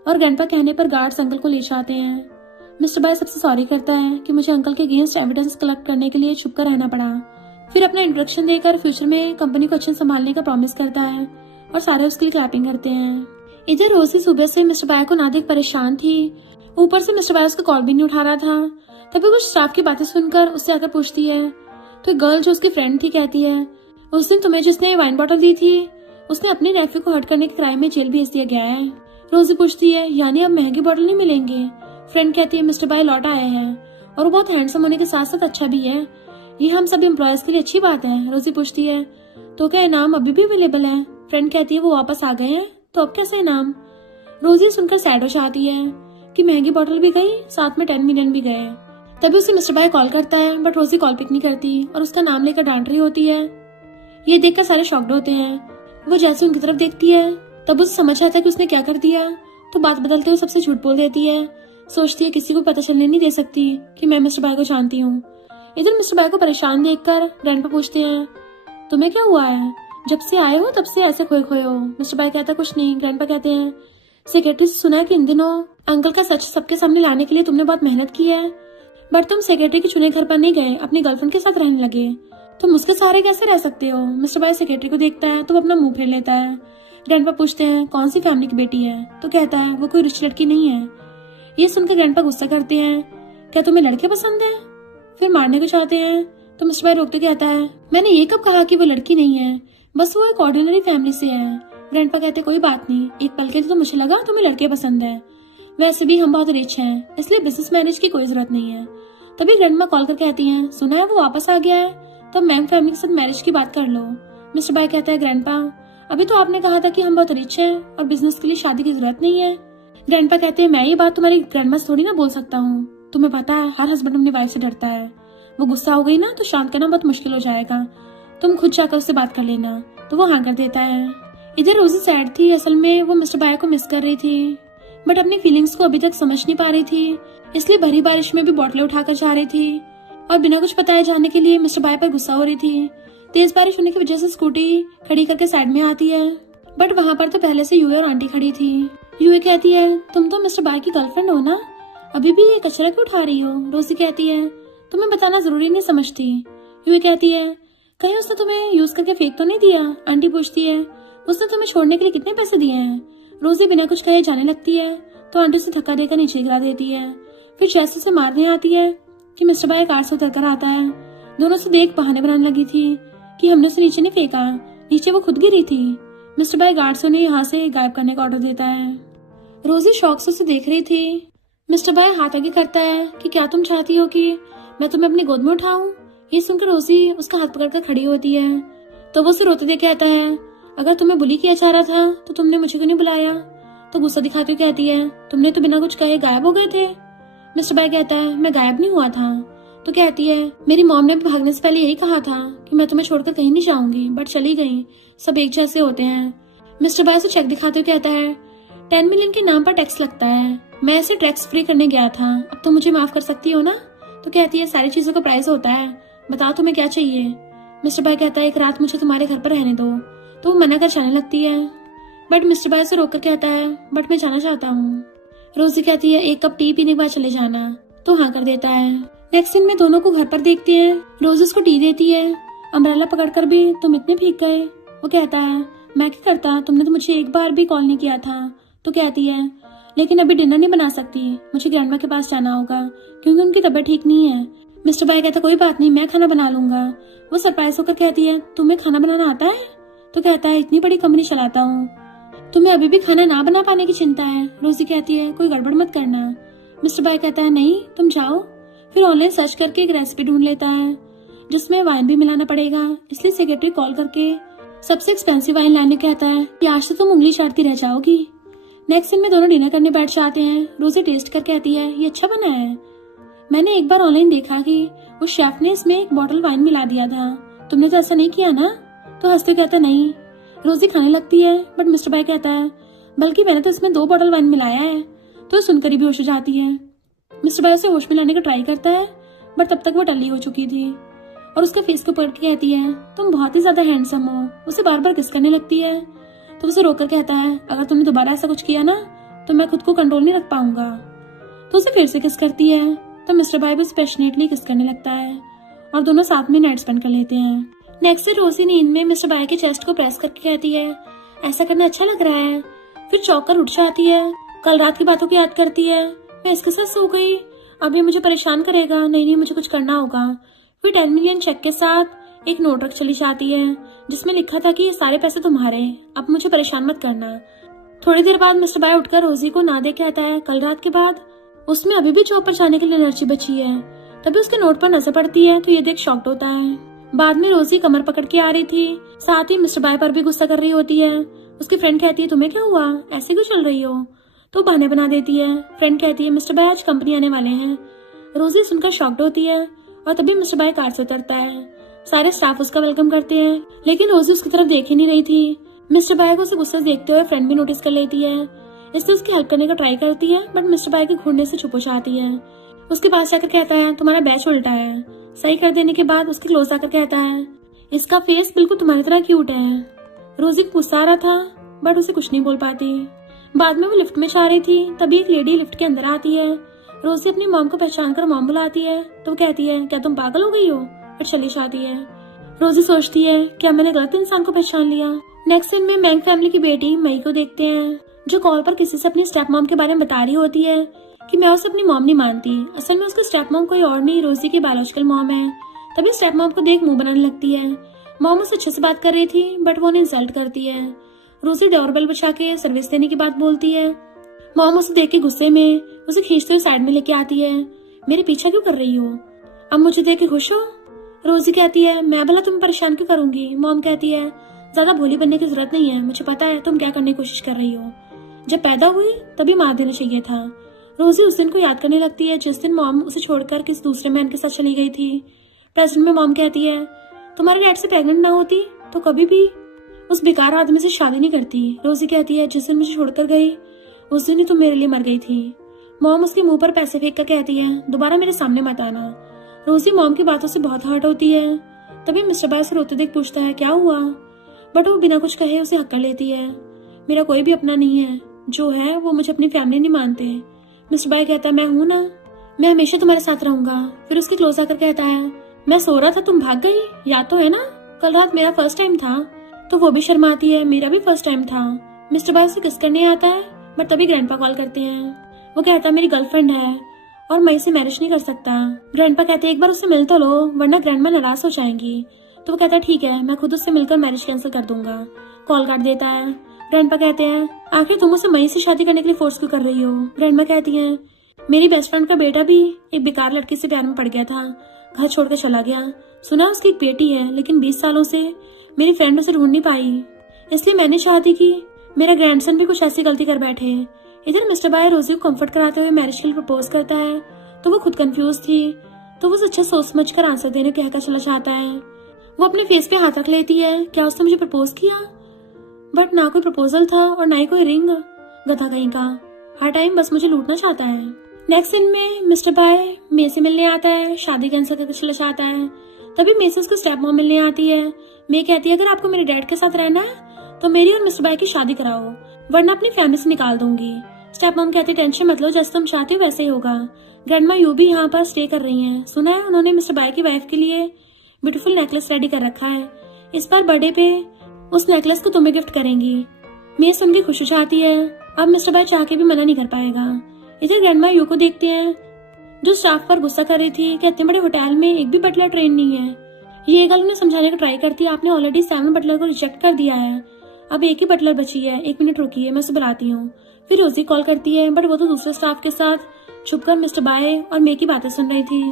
और ग्रैंडपा कहने पर गार्ड्स अंकल को ले जाते हैं। मिस्टर बाई सबसे सॉरी करता है कि मुझे अंकल के अगेंस्ट एविडेंस कलेक्ट करने के लिए छुप कर रहना पड़ा। फिर अपना इंट्रोडक्शन देकर फ्यूचर में कंपनी को अच्छे से संभालने का प्रॉमिस करता है और सारे उसके लिए क्लैपिंग करते हैं। इधर रोजी सुबह से मिस्टर बाई को ना देख परेशान थी, ऊपर से मिस्टर बाई उसका कॉल भी नहीं उठा रहा था। तभी कुछ स्टाफ की बातें सुनकर उससे आकर पूछती है तो एक गर्ल जो उसकी फ्रेंड थी कहती है उस दिन तुम्हें जिसने वाइन बॉटल दी थी उसने अपनी नेफ्यू को हर्ट करने के क्राइम में जेल भेज दिया गया है। रोजी पूछती है यानी अब महंगी बॉटल नहीं मिलेंगे। फ्रेंड कहती है मिस्टर बाई लौट आए हैं और वो बहुत हैंडसम होने के साथ साथ अच्छा भी है, ये हम सब एम्प्लॉयज के लिए अच्छी बात है। रोजी पूछती है तो क्या इनाम अभी भी अवेलेबल है? फ्रेंड कहती है वो वापस आ गए हैं, तो अब कैसे इनाम? रोजी सुनकर सैड हो जाती है कि महंगी बॉटल भी गई, साथ में 10 मिलियन भी गए। तभी उसे मिस्टर बाय कॉल करता है, बट रोजी कॉल पिक नहीं करती और उसका नाम लेकर डांट रही होती है। ये देखकर सारे शॉक्ड होते हैं। वो जैसे उनकी तरफ देखती है तब उसे समझ आता है कि उसने क्या कर दिया, तो बात बदलते हुए सबसे झूठ बोल देती है। सोचती है किसी को पता चलने नहीं दे सकती कि मैं मिस्टर बाय को जानती हूँ। इधर मिस्टर बाय को परेशान देखकर ग्रैंडपा पूछते हैं तुम्हें क्या हुआ है? जब से आए हो तब से ऐसे खोए खोए हो। मिस्टर बाय कहता कुछ नहीं। ग्रैंडपा कहते हैं सेक्रेटरी से सुना है कि इन दिनों अंकल का सच सबके सामने लाने के लिए तुमने बहुत मेहनत की है, बट तुम सेक्रेटरी के चुने घर पर नहीं गए, अपनी गर्लफ्रेंड के साथ रहने लगे। तुम उसके सहारे कैसे रह सकते हो? मिस्टर बाय सेक्रेटरी को देखता है तो वो अपना मुंह फेर लेता है। ग्रैंडपा पूछते हैं कौन सी फैमिली की बेटी है? तो कहता है वो कोई रिच लड़की नहीं है। ये सुनकर ग्रैंडपा गुस्सा करते हैं, क्या तुम्हें लड़के पसंद है? फिर मारने को चाहते हैं तो मिस्टर बाय रोकते कहता है मैंने ये कब कहा कि वो लड़की नहीं है, बस वो एक ऑर्डिनरी फैमिली से है। ग्रैंडपा कहते कोई बात नहीं, एक पल के लिए तो मुझे लगा तुम्हें लड़के पसंद है, वैसे भी हम बहुत रिच हैं, इसलिए बिजनेस मैरिज की कोई जरूरत नहीं है। तभी ग्रैंडमा कॉल कर कहती हैं सुना है वो वापस आ गया है, तब मैम फैमिली के साथ मैरिज की बात कर लो। मिस्टर बाय कहता है ग्रैंडपा अभी तो आपने कहा था कि हम बहुत रिच हैं और बिजनेस के लिए शादी की जरूरत नहीं है। ग्रैंडपा कहते हैं मैं ये बात तुम्हारी ग्रैंडमा से थोड़ी ना बोल सकता हूँ, तुम्हें पता है हर हस्बैंड अपनी वाइफ से डरता है, वो गुस्सा हो गई ना तो शांत करना बहुत मुश्किल हो जाएगा, तुम खुद जाकर उससे बात कर लेना। तो वो हाँ कर देता है। इधर रोजी सैड थी, असल में वो मिस्टर बाय को मिस कर रही थी, बट अपनी फीलिंग्स को अभी तक समझ नहीं पा रही थी, इसलिए भरी बारिश में भी बोतलें उठाकर जा रही थी और बिना कुछ बताए जाने के लिए मिस्टर बाय पर गुस्सा हो रही थी। तेज बारिश होने की वजह से स्कूटी खड़ी करके साइड में आती है, बट वहाँ पर तो पहले से यूए और आंटी खड़ी थी। यूए कहती है तुम तो मिस्टर बाय की गर्लफ्रेंड हो ना, अभी भी ये कचरा क्यों उठा रही हो? रोजी कहती है तुम्हें बताना जरूरी नहीं समझती। यूए कहती है कहीं उसने तुम्हें यूज करके फेंक तो नहीं दिया? आंटी पूछती है उसने तुम्हें छोड़ने के लिए कितने पैसे दिए हैं? रोजी बिना कुछ कहे जाने लगती है तो आंटी से धक्का देकर नीचे गिरा देती है। फिर जैसे उसे मारने आती है कि मिस्टर बाय कार से उतर कर आता है। दोनों से देख बहाने बनाने लगी थी कि हमने उसे नीचे नहीं फेंका, नीचे वो खुद गिरी थी। मिस्टर बाय गार्ड से उन्हें यहाँ से गायब करने का ऑर्डर देता है। रोजी शौक से उसे देख रही थी। मिस्टर बाय हाथ आगे करता है कि क्या तुम चाहती हो कि मैं तुम्हें अपनी गोद में उठाऊं? ये सुनकर रोजी उसका हाथ पकड़कर खड़ी होती है तो वो उसे रोते हुए कहता है अगर तुम्हें बुली किया जा रहा था तो तुमने मुझे क्यों नहीं बुलाया? तो गुस्सा दिखाती हुई कहती है तुमने तो बिना कुछ कहे गायब हो गए थे। मिस्टर बाय कहता है मैं गायब नहीं हुआ था। तो कहती है मेरी मॉम ने भी भागने से पहले यही कहा था कि मैं तुम्हें छोड़कर कहीं नहीं जाऊंगी, बट चली गई, सब एक जैसे होते हैं। मिस्टर बाय से चेक दिखाते हुए कहता है 10 मिलियन के नाम पर टैक्स लगता है, मैं इसे टैक्स फ्री करने गया था, अब तो मुझे माफ कर सकती हो ना? तो कहती है सारी चीजों का प्राइस होता है, बताओ तुम्हें क्या चाहिए? मिस्टर बाय कहता है एक रात मुझे तुम्हारे घर पर रहने दो। तो वो मना कर जाने लगती है, बट मिस्टर बाय से रोककर कहता है बट मैं जाना चाहता हूँ। रोजी कहती है एक कप टी पीने के बाद चले जाना। तो हाँ कर देता है। नेक्स्ट सीन में दोनों को घर पर देखते हैं। रोजी उसको टी देती है, अम्ब्रेला पकड़कर भी तुम इतने भीग गए। वो कहता है मैं क्या करता, तुमने तो मुझे एक बार भी कॉल नहीं किया था। तो कहती है लेकिन अभी डिनर नहीं बना सकती, मुझे ग्रैंडमा के पास जाना होगा क्योंकि उनकी तबीयत ठीक नहीं है। मिस्टर बाय कहता कोई बात नहीं, मैं खाना बना लूंगा। वो सरप्राइज होकर कहती है तुम्हें खाना बनाना आता है? तो कहता है इतनी बड़ी कंपनी चलाता हूँ, तुम्हें अभी भी खाना ना बना पाने की चिंता है। रोजी कहती है कोई गड़बड़ मत करना। मिस्टर बाय कहता है नहीं तुम जाओ। फिर ऑनलाइन सर्च करके एक रेसिपी ढूंढ लेता है जिसमें वाइन भी मिलाना पड़ेगा, इसलिए सेक्रेटरी कॉल करके सबसे एक्सपेंसिव वाइन लाने कहता है कि आज तो तुम उंगली चाटती रह जाओगी। नेक्स्ट दिन में दोनों डिनर करने बैठ जाते हैं। रोजी टेस्ट कर कहती है ये अच्छा बना है, मैंने एक बार ऑनलाइन देखा कि उस शेफ ने इसमें एक बॉटल वाइन मिला दिया था, तुमने तो ऐसा नहीं किया ना? तो हंसते कहता नहीं। रोजी खाने लगती है, बट मिस्टर बाय कहता है बल्कि मैंने तो इसमें 2 बॉटल वाइन मिलाया है। तो सुनकर ही बेहोश हो जाती है। मिस्टर बाय उसे होश में लाने का ट्राई करता है, बट तब तक वो टल्ली हो चुकी थी और उसके फेस को पकड़ के कहती है तुम बहुत ही ज्यादा हैंडसम हो। उसे बार बार किस करने लगती है तो उसे रोककर कहता है अगर तुमने दोबारा ऐसा कुछ किया ना तो मैं खुद को कंट्रोल नहीं रख पाऊंगा। तो उसे फिर से किस करती है तो मिस्टर बाय भी पैशनेटली किस करने लगता है और दोनों साथ में नाइट स्पेंड कर लेते हैं। नेक्स्ट से रोजी नींद में मिस्टर बाय के चेस्ट को प्रेस करके कहती है ऐसा करना अच्छा लग रहा है। फिर चौंक उठ जाती है, कल रात की बातों को याद करती है, मैं इसके साथ सो गई, अब ये मुझे परेशान करेगा, नहीं मुझे कुछ करना होगा। फिर 10 मिलियन चेक के साथ एक नोट रख चली जाती है जिसमें लिखा था कि ये सारे पैसे तुम्हारे, अब मुझे परेशान मत करना। थोड़ी देर बाद मिस्टर बाय उठकर रोजी को ना देख कहता है कल रात के बाद उसमें अभी भी जॉब पर जाने के लिए एनर्जी बची है। तभी उसके नोट पर नजर पड़ती है तो ये देख शॉक्ड होता है। बाद में रोजी कमर पकड़ के आ रही थी, साथ ही मिस्टर बाय पर भी गुस्सा कर रही होती है। उसकी फ्रेंड कहती है तुम्हें क्या हुआ, ऐसे क्यों चल रही हो? तो बहाने बना देती है। फ्रेंड कहती है मिस्टर बाय आज कंपनी आने वाले हैं। रोजी सुनकर शॉक्ड होती है और तभी मिस्टर बाय कार से उतरता है। सारे स्टाफ उसका वेलकम करते हैं, लेकिन रोजी उसकी तरफ देख ही नहीं रही थी। मिस्टर बाय को उसे गुस्से से देखते हुए फ्रेंड भी नोटिस कर लेती है, इसलिए उसकी हेल्प करने का ट्राई करती है, बट मिस्टर बाय के घूरने से छुप जाती है। उसके पास जाकर कहता है तुम्हारा बैच उल्टा है। सही कर देने के बाद उसके क्लोज आकर कहता है इसका फेस बिल्कुल तुम्हारी तरह क्यूट है। रोजी को गुस्सा आ रहा था, बट उसे कुछ नहीं बोल पाती। बाद में वो लिफ्ट में जा रही थी, तभी एक लेडी लिफ्ट के अंदर आती है। रोजी अपनी मॉम को पहचान कर मॉम बुलाती है, तो वो कहती है क्या तुम पागल हो गई हो, फिर चली जाती है। रोजी सोचती है क्या मैंने गलत इंसान को पहचान लिया। नेक्स्ट सीन में मैंग फैमिली की बेटी मई को देखते हैं, जो कॉल पर किसी से अपनी स्टेप मॉम के बारे में बता रही होती है कि मैं उसे अपनी मॉम नहीं मानती। असल में उसकी स्टेप मॉम कोई और नहीं, रोजी की बायोलॉजिकल मॉम है। तभी स्टेप मॉम को देख मुंह बनाने लगती है। मॉम उससे अच्छे से बात कर रही थी, बट वो उन्हें इंसल्ट करती है। रोजी डोरबेल बचा के सर्विस देने की बात बोलती है। मॉम उसे देख के गुस्से में उसे खींचते हुए साइड में लेके आती है। मेरे पीछा क्यों कर रही हो, अब मुझे देख के खुश हो? रोजी कहती है मैं भला तुम्हें परेशान क्यों करूंगी। मॉम कहती है ज्यादा भोली बनने की जरूरत नहीं है, मुझे पता है तुम क्या करने की कोशिश कर रही हो। जब पैदा हुई तभी मार देना चाहिए था। रोजी उस दिन को याद करने लगती है जिस दिन मॉम उसे छोड़कर किसी दूसरे मैन के साथ चली गई थी। प्रेजेंट में मॉम कहती है तुम्हारे डैड से प्रेग्नेंट ना होती तो कभी भी उस बेकार आदमी से शादी नहीं करती। रोजी कहती है जिस दिन मुझे छोड़कर गई उस दिन ही तुम मेरे लिए मर गई थी। मॉम उसके मुंह पर पैसे फेंक कर कहती है दोबारा मेरे सामने मत आना। रोजी मॉम की बातों से बहुत हर्ट होती है। तभी मिस्टर बाय से रोते देख पूछता है क्या हुआ, बट वो बिना कुछ कहे उसे हक कर लेती है। मेरा कोई भी अपना नहीं है, जो है वो मुझे अपनी फैमिली नहीं मानते। मिस्टर बाय कहता है मैं हूं ना, मैं हमेशा तुम्हारे साथ रहूंगा। फिर उसके क्लोज आकर कहता है मैं सो रहा था तुम भाग गई, याद तो है ना कल रात मेरा फर्स्ट टाइम था। तो वो भी शर्माती है मेरा भी फर्स्ट टाइम था। मिस्टर बाय उसे किस करने आता है, बट तभी ग्रैंडपा कॉल करते हैं। वो कहता है मेरी गर्लफ्रेंड है और मैं इसे मैरिज नहीं कर सकता। ग्रैंडपा कहते हैं एक बार उससे मिल तो लो वरना ग्रैंडमा नाराज हो जाएंगी। तो वो कहता है ठीक है मैं खुद उससे मिलकर मैरिज कैंसिल कर दूंगा। कॉल काट देता है। ग्रैंडपा कहते हैं आखिर तुम उसे मई से शादी करने के लिए फोर्स क्यों कर रही हो। ग्रैंडमा कहती है मेरी बेस्ट फ्रेंड का बेटा भी एक बेकार लड़की से प्यार में पड़ गया था, घर छोड़कर चला गया। सुना उसकी एक बेटी है, लेकिन 20 सालों से मेरी फ्रेंड उसे ढूंढ नहीं पाई, इसलिए मैंने चाहती कि मेरा ग्रैंडसन भी कुछ ऐसी गलती कर बैठे। इधर मिस्टर बाय रोजी को कंफर्ट कराते हुए मैरिज के लिए प्रपोज करता है, तो वो खुद कंफ्यूज थी, तो वो अच्छा सोच समझ कर आंसर देने कहकर चला जाता है। वो अपने फेस पे हाथ रख लेती है क्या उसने मुझे प्रपोज किया, बट ना कोई प्रपोजल था और ना ही कोई रिंग। गधा कहीं का, हर टाइम बस मुझे लूटना चाहता है। नेक्स्ट सीन में मिस्टर बाय मे से मिलने आता है, शादी कैंसिल करके चला जाता है। तभी मे से उसको स्टेप मॉम मिलने आती है। मे कहती है अगर आपको मेरे डैड के साथ रहना है तो मेरी और मिस्टर बाय की शादी कराओ, वरना अपनी फैमिली से निकाल दूंगी। स्टेप मॉम कहती है टेंशन मत लो, जैसे तुम चाहते हो वैसे ही होगा। ग्रैंडमा यू भी यहाँ पर स्टे कर रही हैं, सुना है उन्होंने मिस्टर बाय की वाइफ के लिए ब्यूटीफुल नेकलेस रेडी कर रखा है, इस बार बर्थडे पे उस नेकलेस को तुम्हें गिफ्ट करेंगी। मे सुन के खुश हो जाती है, अब मिस्टर बाय चाह के भी मना नहीं कर पाएगा। इधर ग्रैंडमा यू को देखते हैं जो स्टाफ पर गुस्सा कर रही थी कि इतने बड़े होटल में एक भी बटलर ट्रेन नहीं है। ये गल उन्हें समझाने का ट्राई करती है आपने ऑलरेडी 7 बटलर को रिजेक्ट कर दिया है, अब एक ही बटलर बची है, 1 मिनट रुकिए मैं उसे बुलाती हूँ। फिर रोजी कॉल करती है, बट वो तो दूसरे स्टाफ के साथ छुपकर मिस्टर बाय और मे की बातें सुन रही थी।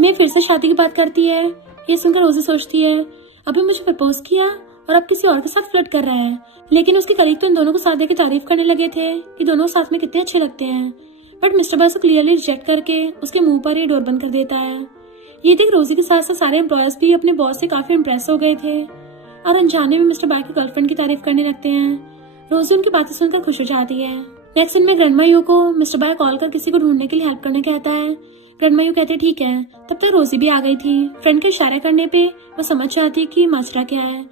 मे फिर से शादी की बात करती है। ये सुनकर रोजी सोचती है अभी मुझे प्रपोज किया और अब किसी और के साथ फ्लर्ट कर रहा है, लेकिन उसके कलीग तो इन दोनों को साथ देकर तारीफ करने लगे थे कि दोनों साथ में कितने अच्छे लगते हैं। बट मिस्टर बाय को क्लियरली रिजेक्ट करके उसके मुंह पर ही डोर बंद कर देता है। ये देख रोजी के साथ साथ सारे एम्प्लॉयज भी अपने बॉस से काफी इम्प्रेस हो गए थे और अनजाने में मिस्टर बाय की गर्लफ्रेंड की तारीफ करने लगते हैं। रोजी उनकी बातें सुनकर खुश हो जाती है। नेक्स्ट दिन में ग्रैंडमा यू को मिस्टर बाय कॉल कर किसी को ढूंढने के लिए हेल्प करने कहता है। ग्रैंडमा यू कहते ठीक है। तब तक रोजी भी आ गई थी। फ्रेंड के इशारे करने पे वो समझ जाती कि माजरा क्या है,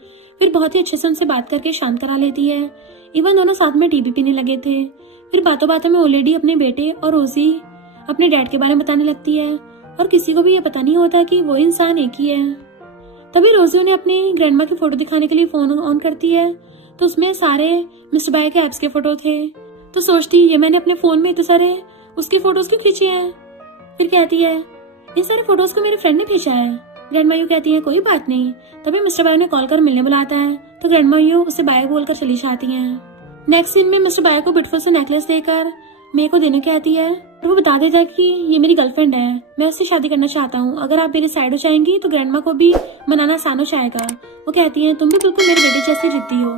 फिर बहुत ही अच्छे से उनसे बात करके शांत करा लेती है। इवन दोनों साथ में टी भी पीने लगे थे। फिर बातों बातों में ओलेडी अपने बेटे और रोजी अपने डैड के बारे में बताने लगती है और किसी को भी ये पता नहीं होता कि वो इंसान एक ही है। तभी रोजी उन्हें अपनी ग्रैंडमा की फोटो दिखाने के लिए फोन ऑन करती है, तो उसमें सारे मिस्टर बाय के एप्स के फोटो थे। तो सोचती ये मैंने अपने फोन में इतने सारे उसके फोटोज क्यों खींचे हैं। फिर कहती है इन सारे फोटोज को मेरे फ्रेंड ने भेजा है। ग्रैंडमा यू कहती है कोई बात नहीं। तभी मिस्टर बाय ने कॉल कर मिलने बुलाता है, तो ग्रैंडमा यू उसे बाय बोलकर चली जाती है। नेक्स्ट सीन में मिस्टर बाय को ब्यूटीफुल से नेकलेस देकर मेरे को देने कहती है और वो बता देता है कि ये मेरी गर्लफ्रेंड है, मैं उससे शादी करना चाहता हूँ, अगर आप मेरे साइड हो जाएंगी तो ग्रैंडमा को भी मनाना आसान हो जाएगा। वो कहती है तुम भी बिल्कुल मेरे बेटे जैसी जिद्दी हो।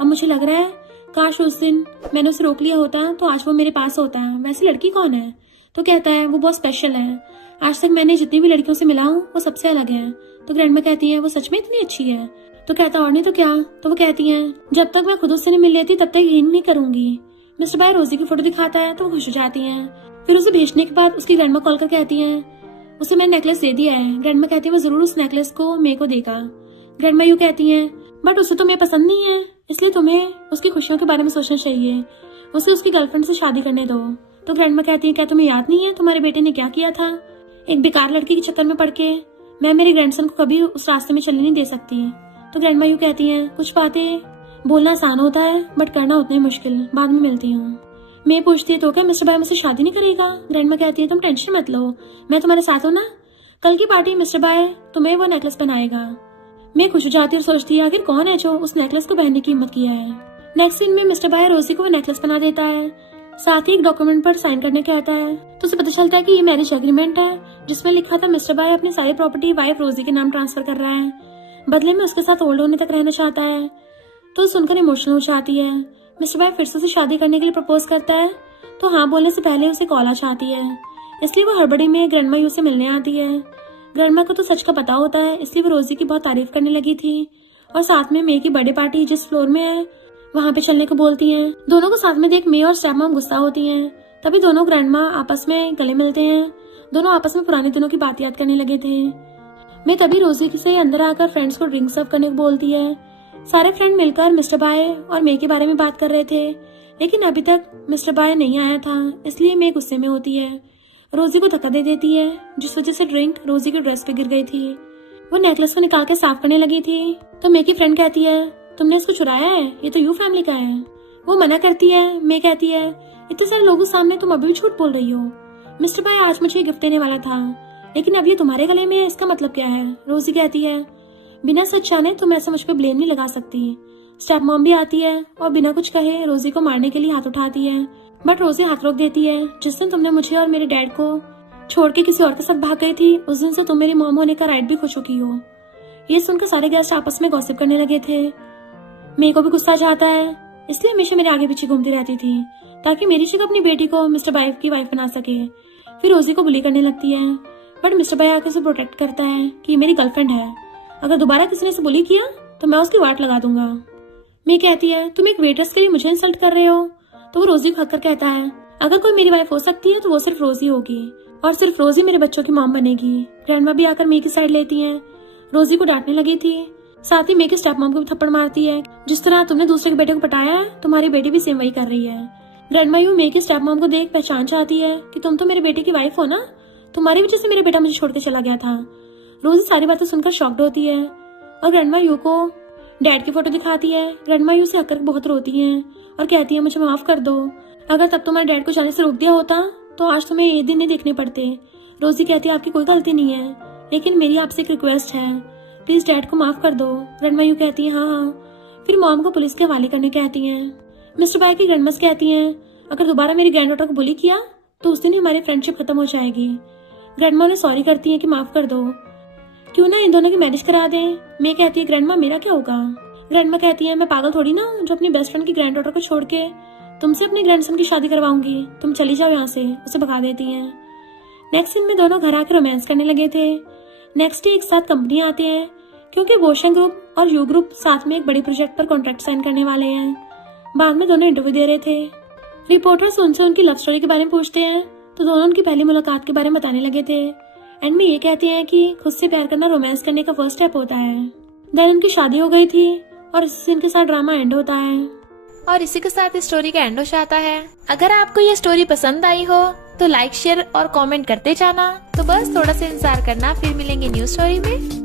अब मुझे लग रहा है काश उस दिन मैंने उसे रोक लिया होता तो आज वो मेरे पास होता है। वैसे लड़की कौन है? तो कहता है वो बहुत स्पेशल है, आज तक मैंने जितनी भी लड़कियों से मिला हूँ वो सबसे अलग है। तो ग्रैंडमा कहती है वो सच में इतनी अच्छी है? तो कहता और नहीं तो क्या। तो वो कहती है जब तक मैं खुद उससे नहीं मिल लेती तब तक यकीन नहीं करूंगी। मिस्टर बाय रोजी की फोटो दिखाता है तो वो खुश हो जाती है। फिर उसे भेजने के बाद उसकी ग्रैंडमा कॉल कर कहती है उसे मैंने नेकलेस दे दिया है। ग्रैंडमा कहती है वो जरूर उस नेकलेस को मेरे को देगा। ग्रैंडमा यूँ कहती है बट उसे तो मैं पसंद नहीं है, इसलिए तुम्हें उसकी खुशियों के बारे में सोचना चाहिए, उसे उसकी गर्लफ्रेंड से शादी करने दो। तो ग्रैंडमा कहती है क्या तुम्हें याद नहीं है तुम्हारे बेटे ने क्या किया था? एक बेकार लड़की के चक्कर में पड़ के मैं मेरे ग्रैंडसन को कभी उस रास्ते में चलने नहीं दे सकती। तो ग्रैंडमा यूँ कहती है कुछ बातें बोलना आसान होता है बट करना उतनी मुश्किल। बाद में मिलती हूँ। मैं पूछती है तो क्या मिस्टर बाय मुझसे शादी नहीं करेगा? ग्रैंडमा कहती है तुम टेंशन मत लो, मैं तुम्हारे साथ हूँ ना, कल की पार्टी मिस्टर बाय तुम्हें वो नेकलेस पहनाएगा। मैं खुश हो जाती और सोचती है आखिर कौन है जो उस नेकलेस को पहनने की हिम्मत किया है। नेक्स्ट सीन में मिस्टर बाय रोजी को वो नेकलेस पहना देता है, साथ ही एक डॉक्यूमेंट पर साइन करने के आता है। तो उसे पता चलता है कि ये मैरिज एग्रीमेंट है जिसमें लिखा था मिस्टर बाय अपनी सारी प्रॉपर्टी वाइफ रोजी के नाम ट्रांसफर कर रहा है, बदले में उसके साथ ओल्ड होने तक रहना चाहता है। तो सुनकर इमोशनल हो जाती है। मिस्टर बाय फिर से उसे शादी करने के लिए प्रपोज करता है तो हाँ बोलने से पहले उसे कॉल आ जाती है, इसलिए वो हड़बड़ी में ग्रैंडमा यू से मिलने आती है। ग्रैंडमा को तो सच का पता होता है, इसलिए वो रोजी की बहुत तारीफ करने लगी थी और साथ में मे की बर्थडे पार्टी जिस फ्लोर में है वहाँ पे चलने को बोलती हैं। दोनों को साथ में देख मे और स्टेप मॉम गुस्सा होती हैं। तभी दोनों ग्रैंडमा आपस में गले मिलते हैं। दोनों आपस में पुराने दिनों की बात याद करने लगे थे। मैं तभी रोजी से अंदर आकर फ्रेंड्स को ड्रिंक सर्व करने को बोलती है। सारे फ्रेंड मिलकर मिस्टर बाय और मे के बारे में बात कर रहे थे, लेकिन अभी तक मिस्टर बाय नहीं आया था, इसलिए मे गुस्से में होती है। रोजी को धक्का दे देती है जिस वजह से ड्रिंक रोजी की ड्रेस पे गिर गई थी। वो नेकलेस को निकाल के साफ करने लगी थी तो मे की फ्रेंड कहती है तुमने इसको चुराया है, ये तो यू फैमिली का है। वो मना करती है। मे कहती है इतने सारे लोगों सामने तुम अभी भी झूठ बोल रही हो, मिस्टर बाय आज मुझे गिफ्ट देने वाला था लेकिन अब ये तुम्हारे गले में है, इसका मतलब क्या है? रोजी कहती है बिना सच जाने तुम ऐसा मुझ पर ब्लेम नहीं लगा सकती। स्टेप मॉम भी आती है और बिना कुछ कहे रोजी को मारने के लिए हाथ उठाती है, बट रोजी हाथ रोक देती है। जिस दिन तुमने मुझे और मेरे डैड को छोड़ के किसी और के साथ भाग गई थी उस दिन से तुम मेरी मॉम होने का राइट भी खो चुकी हो। ये सुनकर सारे गेस्ट आपस में गॉसिप करने लगे थे। मेरे को भी गुस्सा जाता है, इसलिए हमेशा मेरे आगे पीछे घूमती रहती थी ताकि मेरी जगह अपनी बेटी को मिस्टर बाय की वाइफ बना सके। फिर रोजी को बुली करने लगती है, बट मिस्टर बाय आकर उसे प्रोटेक्ट करता है कि ये मेरी गर्लफ्रेंड है, अगर दोबारा किसी ने इसे बुली किया तो मैं उसकी वाट लगा दूंगा। मैं कहती है तुम एक वेटर्स के लिए मुझे इंसल्ट कर रहे हो। तो वो रोजी को हक कर कहता है अगर कोई मेरी वाइफ हो सकती है तो वो सिर्फ रोजी होगी और सिर्फ रोजी मेरे बच्चों की मॉम बनेगी। ग्रैंडमा भी आकर मे की साइड लेती है। रोजी को डांटने लगी थी, साथ ही मे के स्टेप मॉम को भी थप्पड़ मारती है। जिस तरह तुमने दूसरे के बेटे को पटाया है तुम्हारी बेटी भी सेम वही कर रही है। ग्रैंडमा यू मे के स्टेप मॉम को देख पहचान चाहती है कि तुम तो मेरे बेटे की वाइफ हो ना, तुम्हारी वजह से मेरा बेटा मुझे छोड़ के चला गया था। रोजी सारी बातें सुनकर शॉक्ड होती है और ग्रैंडमा यू को डैड की फोटो दिखाती है। ग्रैंडमा यू से हककर बहुत रोती है और कहती है मुझे माफ कर दो, अगर तब तुम्हारे डैड को जाने से रोक दिया होता तो आज तुम्हें ये दिन नहीं देखने पड़ते। रोजी कहती है आपकी कोई गलती नहीं है, लेकिन मेरी आपसे एक रिक्वेस्ट है, प्लीज डैड को माफ कर दो। ग्रैंडमा यू कहती है हाँ। फिर मॉम को पुलिस के हवाले करने कहती है। मिस्टर बाय की ग्रैंडमास कहती है अगर दोबारा मेरी ग्रैंड डॉटर को बुली किया तो उस दिन ही हमारी फ्रेंडशिप खत्म हो जाएगी। ग्रैंडमा उन्हें सॉरी करती है कि माफ कर दो, क्यों ना इन दोनों की मैरिज करा दें। मैं कहती है ग्रैंडमा मेरा क्या होगा? ग्रैंडमा कहती है मैं पागल थोड़ी ना हूँ जो अपनी बेस्ट फ्रेंड की ग्रैंड डॉटर को छोड़ के तुमसे अपने ग्रैंडसन की शादी करवाऊंगी, तुम चली जाओ यहाँ से, उसे भगा देती है। नेक्स्ट सीन में दोनों घर आकर रोमांस करने लगे थे। नेक्स्ट डे एक साथ कंपनी आते हैं क्योंकि वोशन ग्रुप और यू ग्रुप साथ में एक बड़ी प्रोजेक्ट पर कॉन्ट्रैक्ट साइन करने वाले हैं। बाद में दोनों इंटरव्यू दे रहे थे। रिपोर्टर्स उनसे उनकी लव स्टोरी के बारे में पूछते हैं तो दोनों उनकी पहली मुलाकात के बारे में बताने लगे थे। एंड में ये कहते हैं कि खुद से प्यार करना रोमांस करने का फर्स्ट स्टेप होता है। देन उनकी शादी हो गई थी और इस सीन के साथ ड्रामा एंड होता है और इसी के साथ स्टोरी का एंड हो जाता है। अगर आपको ये स्टोरी पसंद आई हो तो लाइक शेयर और कमेंट करते जाना। तो बस थोड़ा सा इंतजार करना, फिर मिलेंगे न्यू स्टोरी में।